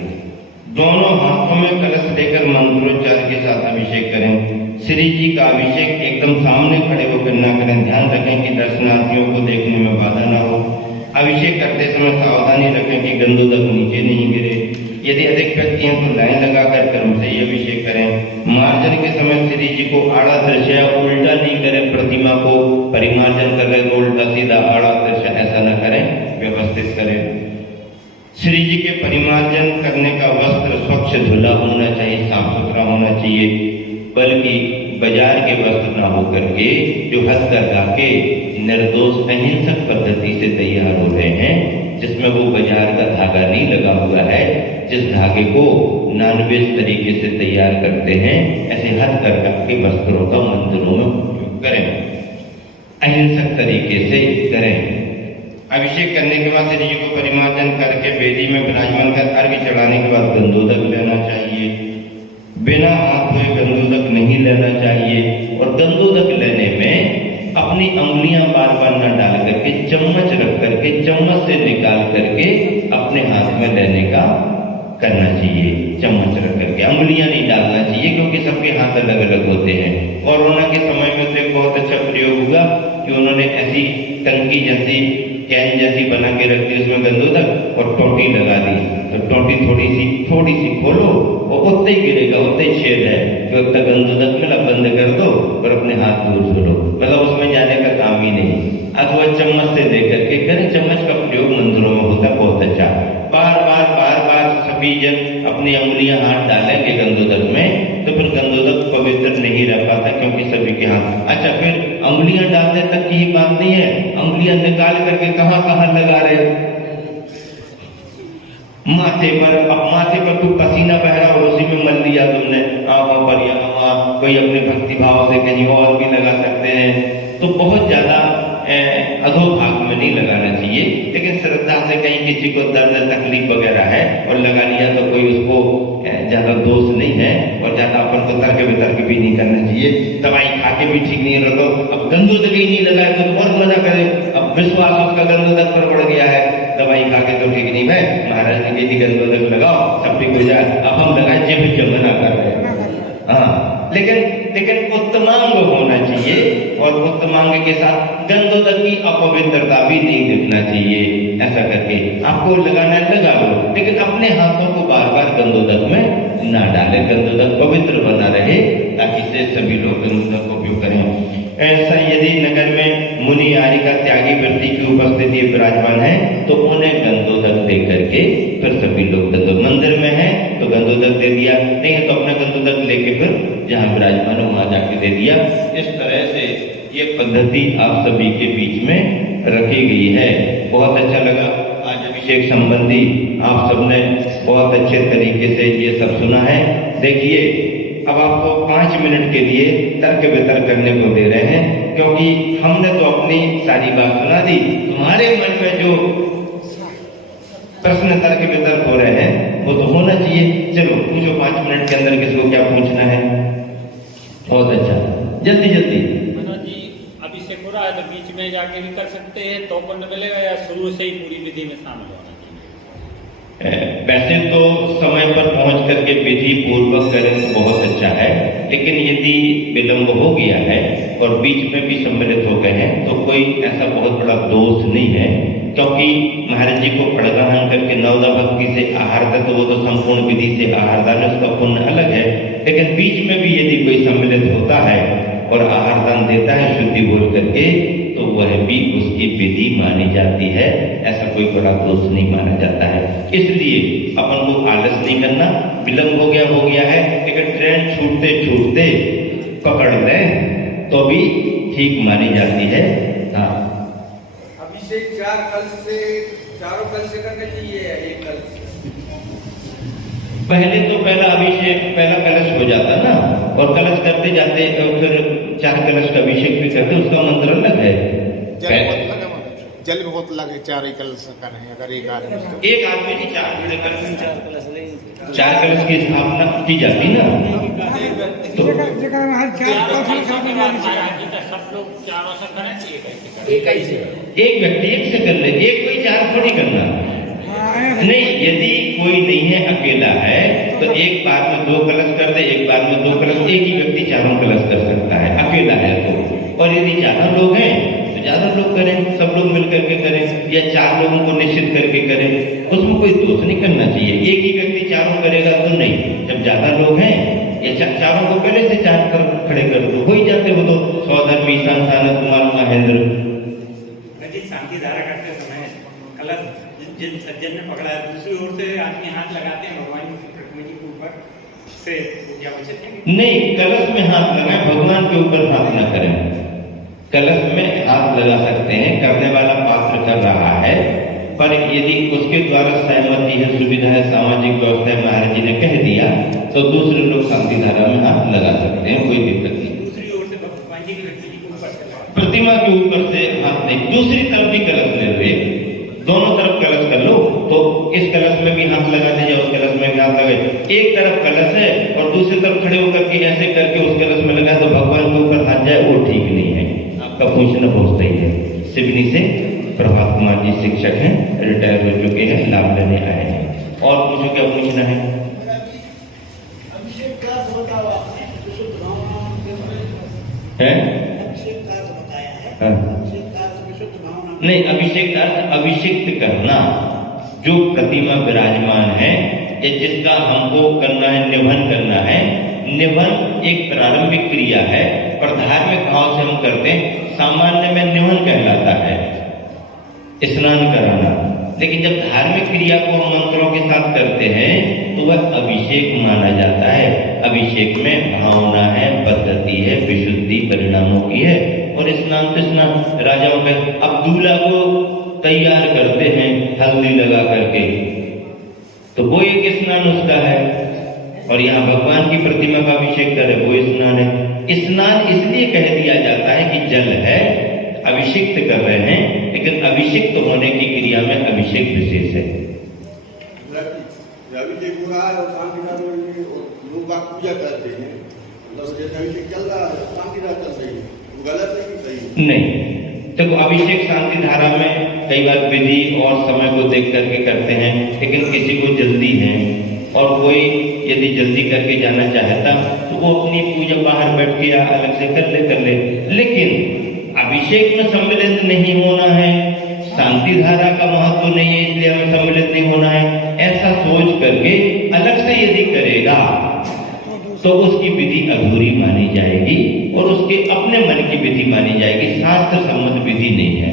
दोनों हाथों में कलश लेकर मंत्रोच्चार के साथ अभिषेक करें। श्री जी का अभिषेक एकदम सामने खड़े होकर न करें। ध्यान रखें कि दर्शनार्थियों को देखने में बाधा न हो। अभिषेक करते समय सावधानी रखें कि गंदोदक नीचे नहीं गिरे। यदि अधिक व्यक्ति हैं तो लाइन लगाकर क्रम से ही अभिषेक करें। मार्जन के समय श्री जी को आड़ा दृश्य, उल्टा नहीं करें। प्रतिमा को परिमार्जन कर रहे तो उल्टा सीधा आड़ा दृश्य ऐसा न करें, व्यवस्थित करें। श्री जी के परिमार्जन करने का वस्त्र स्वच्छ धुला होना चाहिए, साफ सुथरा होना चाहिए, बल्कि बाजार के वस्त्र न होकर के जो हथकरघा के निर्दोष अहिंसक पद्धति से तैयार हो रहे हैं जिसमें वो बाजार का धागा नहीं लगा हुआ है, जिस धागे को नॉनवेज तरीके से तैयार करते हैं, ऐसे हथकरघा के वस्त्रों का मंदिरों में उपयोग करें, अहिंसक तरीके से करें। अभिषेक करने के बाद श्री जी को परिमार्जन करके वेदी में विराजमान कर अर्घ्य चढ़ाने के बाद गंधोदक लेना चाहिए। बिना हाथ धोए गंधोदक नहीं लेना चाहिए और गंधोदक लेने में अपनी अंगुलियां बार बार न डाल करके चम्मच रख करके चम्मच से निकाल करके अपने हाथ में लेने का करना चाहिए। चम्मच रख करके अंगुलियां नहीं डालना चाहिए, क्योंकि सबके हाथ अलग अलग होते हैं। कोरोना के समय में तो एक बहुत अच्छा प्रयोग हुआ कि उन्होंने ऐसी टंकी जैसी कैन जैसी बना के रख दी, उसमें गंधोदक और टोटी लगा दी। तो टोटी थोड़ी सी खोलो और उतने ही गिरेगा, उतने ही छेद है कि उतना गंधोदक मिला, बंद कर दो और अपने हाथ दूर धो लो, मतलब उसमें जाने का काम ही नहीं। अथवा चम्मच से दे करके करें। चम्मच का प्रयोग मंदिरों में होता है बहुत अच्छा। बार बार सभी जन अपनी अंगुलियां हाथ डालेंगे गंधोदक में तो फिर गंधोदक पवित्र नहीं रह पाता, क्योंकि सभी के हाथ। अच्छा, फिर अंगुलियां डालने तक की ही बात नहीं है, अंगुलियां निकाल करके कहां कहां लगा रहे हो? माथे पर। अब माथे पर कोई पसीना बह रहा हो उसी में मल लिया तुमने, आंखों पर या कोई अपने भक्ति भाव से कहीं और भी लगा सकते हैं। तो बहुत ज्यादा अधोभाग में नहीं लगाना चाहिए, लेकिन श्रद्धा से कहीं किसी को दर्द तकलीफ वगैरह है और लगा लिया तो कोई उसको ज्यादा दोष नहीं है और ज्यादा अपन को तर्क वितर्क भी नहीं करना चाहिए। दवाई खा के भी ठीक नहीं रहता, अब गंधोदक ही नहीं लगाए तो और मना करे। अब विश्वास उसका गंधोदक पर बढ़ गया है, दवाई खा के तो ठीक नहीं है, महाराज ने कही गंधोदक लगाओ सब ठीक हो जाए, अब हम लगाए जे मना कर रहे हैं। हाँ, लेकिन उत्तमांग होना चाहिए और उत्तमांग के साथ गंधोदक की अपवित्रता भी नहीं दिखना चाहिए। ऐसा करके आपको लगाना लगा लो, लेकिन अपने हाथों को बार बार गंधोदक में ना डालें। गंधोदक पवित्र बना रहे ताकि से सभी लोग गंधोदक का उपयोग करें। ऐसा यदि नगर में मुनि आदि का त्यागी व्यक्ति की उपस्थिति विराजमान है तो उन्हें गंधोदक दे करके फिर सभी लोग गंधोदक, मंदिर में है तो गंधोदक दे दिया, नहीं है तो अपना गंधोदक लेके फिर जहाँ विराजमान हो वहां जाके दे दिया। इस तरह से ये पद्धति आप सभी के बीच में रखी गई है। बहुत अच्छा लगा आज अभिषेक संबंधी आप सबने बहुत अच्छे तरीके से ये सब सुना है। देखिए, अब आपको 5 मिनट के लिए तर्क वितर्क करने को दे रहे हैं, क्योंकि हमने तो अपनी सारी बात सुना दी। तुम्हारे मन में जो प्रश्न तर्क वितर्क हो रहे हैं वो तो होना चाहिए। चलो पूछो 5 मिनट के अंदर किसको क्या पूछना है। बहुत अच्छा, जल्दी जल्दी। मनोज जी, अभिषेक हो रहा है तो बीच में जाके भी कर सकते हैं तो पुण्य मिलेगा, या शुरू से ही पूरी विधि में शामिल होना चाहिए? वैसे तो समय पर पहुंच करके विधि पूर्वक करें तो बहुत अच्छा है, लेकिन यदि विलंब हो गया है और बीच में भी सम्मिलित हो गए हैं तो कोई ऐसा बहुत बड़ा दोष नहीं है, क्योंकि महाराज जी को प्रणगान करके नवदा भक्ति से आहार था तो वो तो संपूर्ण विधि से आहार दान उसका पुण्य अलग है। लेकिन बीच में भी यदि कोई सम्मिलित होता है और आहार दान देता है शुद्धि बोल करके तो वह भी उसकी विधि मानी जाती है, ऐसा कोई बड़ा दोष नहीं माना जाता है। इसलिए अपन को आलस नहीं करना, विलंब हो गया है, लेकिन ट्रेन छूटते पकड़ लें तो भी ठीक मानी जाती है। हाँ, अभिषेक चारों कल से करना चाहिए या एक कल से? पहले तो पहला कलश हो जाता ना, और कलश करते जाते और फिर 4 कलश का अभिषेक भी करते, उसका मंत्र अलग है। जल बहुत लगे 4 ही कलश करें अगर एक आदमी नहीं 4 कलश की स्थापना की जाती ना, तो सब लोग चारों से करें, एक व्यक्ति एक से कर ले, एक कोई 4 थोड़ी करना नहीं। यदि कोई नहीं है, अकेला है तो एक बार में 2 कलश कर दे, एक बार में 2 कलश, एक ही व्यक्ति 4 कलश कर सकता है, अकेला है तो। और यदि ज्यादा लोग हैं तो ज्यादा लोग करें, सब लोग मिलकर के करें, या 4 लोगों को निश्चित करके करें, उसमें कोई दोष नहीं करना चाहिए। एक ही व्यक्ति 4 करेगा तो नहीं, जब ज्यादा लोग हैं या 4 को पहले से 4 खड़े कर दो, हो ही जाते हो। तो सौधर्मी संस्थान कुमार महेंद्र शांति धारा करते समय कलश जिन सज्जन ने पकड़ा है दूसरी ओर से आदमी हाथ लगाते हैं भगवान की प्रतिमा जी के ऊपर से, क्या उचित है? नहीं, कलश में हाथ लगाए, भगवान के ऊपर हाथ न करें। कलश में हाथ लगा सकते हैं, करने वाला पात्र कर रहा है पर यदि उसके द्वारा सहमति है, सुविधा है, सामाजिक व्यवस्था है, महाराज जी ने कह दिया तो दूसरे लोग शांति धारा में हाथ लगा सकते हैं, कोई दिक्कत नहीं। दूसरी ओर से भगवान जी की व्यक्ति जी को ऊपर से प्रतिमा के ऊपर से हाथ नहीं, दूसरी तरफ भी कलश ले लो, दोनों तरफ कलश कर लो, तो इस कलश में भी हाथ लगा दे या उस कलश में भी हाथ लगाए। एक तरफ कलश है और दूसरी तरफ खड़े होकर के ऐसे करके उस कलश में लगाए तो भगवान के ऊपर हाथ जाए, वो ठीक नहीं है। आपका पूछना बहुत सही है। सिवनी से प्रभात कुमार जी शिक्षक हैं, रिटायर हो चुके हैं, लाभ लेने आए हैं। और पूछो क्या पूछना है? है? हाँ। नहीं, अभिषेक का अर्थ अभिषिक्त करना, जो प्रतिमा विराजमान है या जिसका हमको करना है, निवन करना है। निवन एक प्रारंभिक क्रिया है और धार्मिक भाव से हम करते हैं। सामान्य में निवन कहलाता है स्नान कराना, लेकिन जब धार्मिक क्रिया को हम मंत्रों के साथ करते हैं तो वह अभिषेक माना जाता है। अभिषेक में भावना है, पद्धति है, विशुद्धि परिणामों की है। और स्नान तो स्नान राजाओं का, अब दूल्हा को तैयार करते हैं हल्दी लगा करके, तो वो एक स्नान उसका है। और यहाँ भगवान की प्रतिमा का अभिषेक करे, वो स्नान है। स्नान इसलिए कह दिया जाता है कि जल है, अभिषिक्त कर रहे हैं, लेकिन अभिषिक्त होने की क्रिया में अभिषेक विशेष है। अभिषेक हो रहा है और शांति लोग बात पूजा करते हैं, मतलब जैसे अभिषेक चल रहा है, शांति चल रही है, गलत है कि सही? नहीं, देखो अभिषेक शांति धारा में कई बार विधि और समय को देख करके करते हैं, लेकिन किसी को जल्दी है और कोई यदि जल्दी करके जाना चाहता तो वो अपनी पूजा बाहर बैठ के या अलग से कर ले। लेकिन अभिषेक में सम्मिलित नहीं होना है, शांति धारा का महत्व नहीं है इसलिए हमें सम्मिलित नहीं होना है, ऐसा सोच करके अलग से यदि करेगा तो उसकी विधि अधूरी मानी जाएगी और उसके अपने मन की विधि मानी जाएगी। शास्त्र सम्मत विधि नहीं है।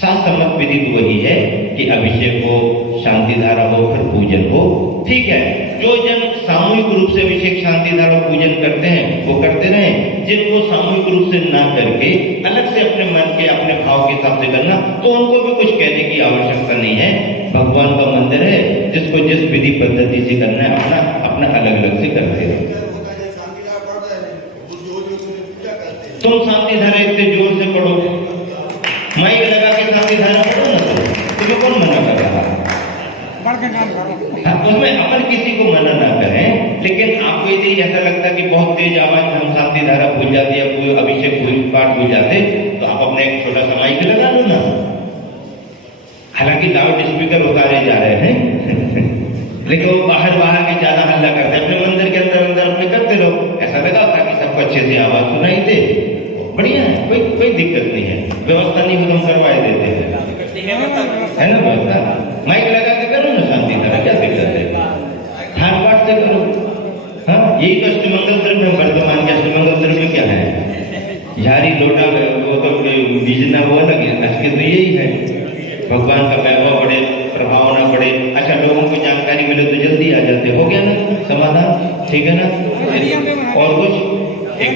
शास्त्र सम्मत विधि तो वही है कि अभिषेक हो, शांति धारा हो, फिर पूजन हो। ठीक है, जो जन सामूहिक रूप से अभिषेक शांति धारा पूजन करते हैं वो करते रहे। जिनको सामूहिक रूप से ना करके अलग से अपने मन के, अपने भाव के हिसाब से करना, तो उनको भी कुछ कहने की आवश्यकता नहीं है। भगवान का मंदिर है, जिसको जिस विधि पद्धति से करना है अपना अपना अलग अलग से करते रहे। तुम शांति धारा इतने जोर से पढ़ो, माइक लगा के शांति धारा पढ़ो ना, तुम्हें कौन मना कर रहा है? उसमें अपन किसी को मना ना करें, लेकिन आपको यदि ऐसा लगता है कि बहुत तेज आवाज में हम शांति धारा भूल जाते या कोई अभिषेक पाठ भूल जाते, तो आप अपने एक छोटा सा माइक लगा लो ना। हालांकि लाउड स्पीकर उतारे जा रहे हैं लेकिन वो बाहर के ज्यादा हल्ला करते हैं, अपने मंदिर के अंदर अपने करते रहो, ऐसा लगा ताकि सबको अच्छे से आवाज सुनाई दे। बढ़िया है, कोई दिक्कत नहीं है। व्यवस्था नहीं हो तो हम करवाए देते हैं, है ना व्यवस्था। माइक लगा के करो ना शांति धारा, क्या दिक्कत है? ठाट बाट से करो। हाँ, यही तो अष्टमंगल द्रव्य है। वर्तमान के अष्टमंगल द्रव्य क्या है? झारी लोटा वो तो बीजना हुआ लगे, इसके तो यही है। भगवान का वैभव बढ़े, प्रभाव ना बढ़े। अच्छा, लोगों को जानकारी मिले तो जल्दी आ जाते। हो गया ना समाधान? ठीक है ना? और कुछ एक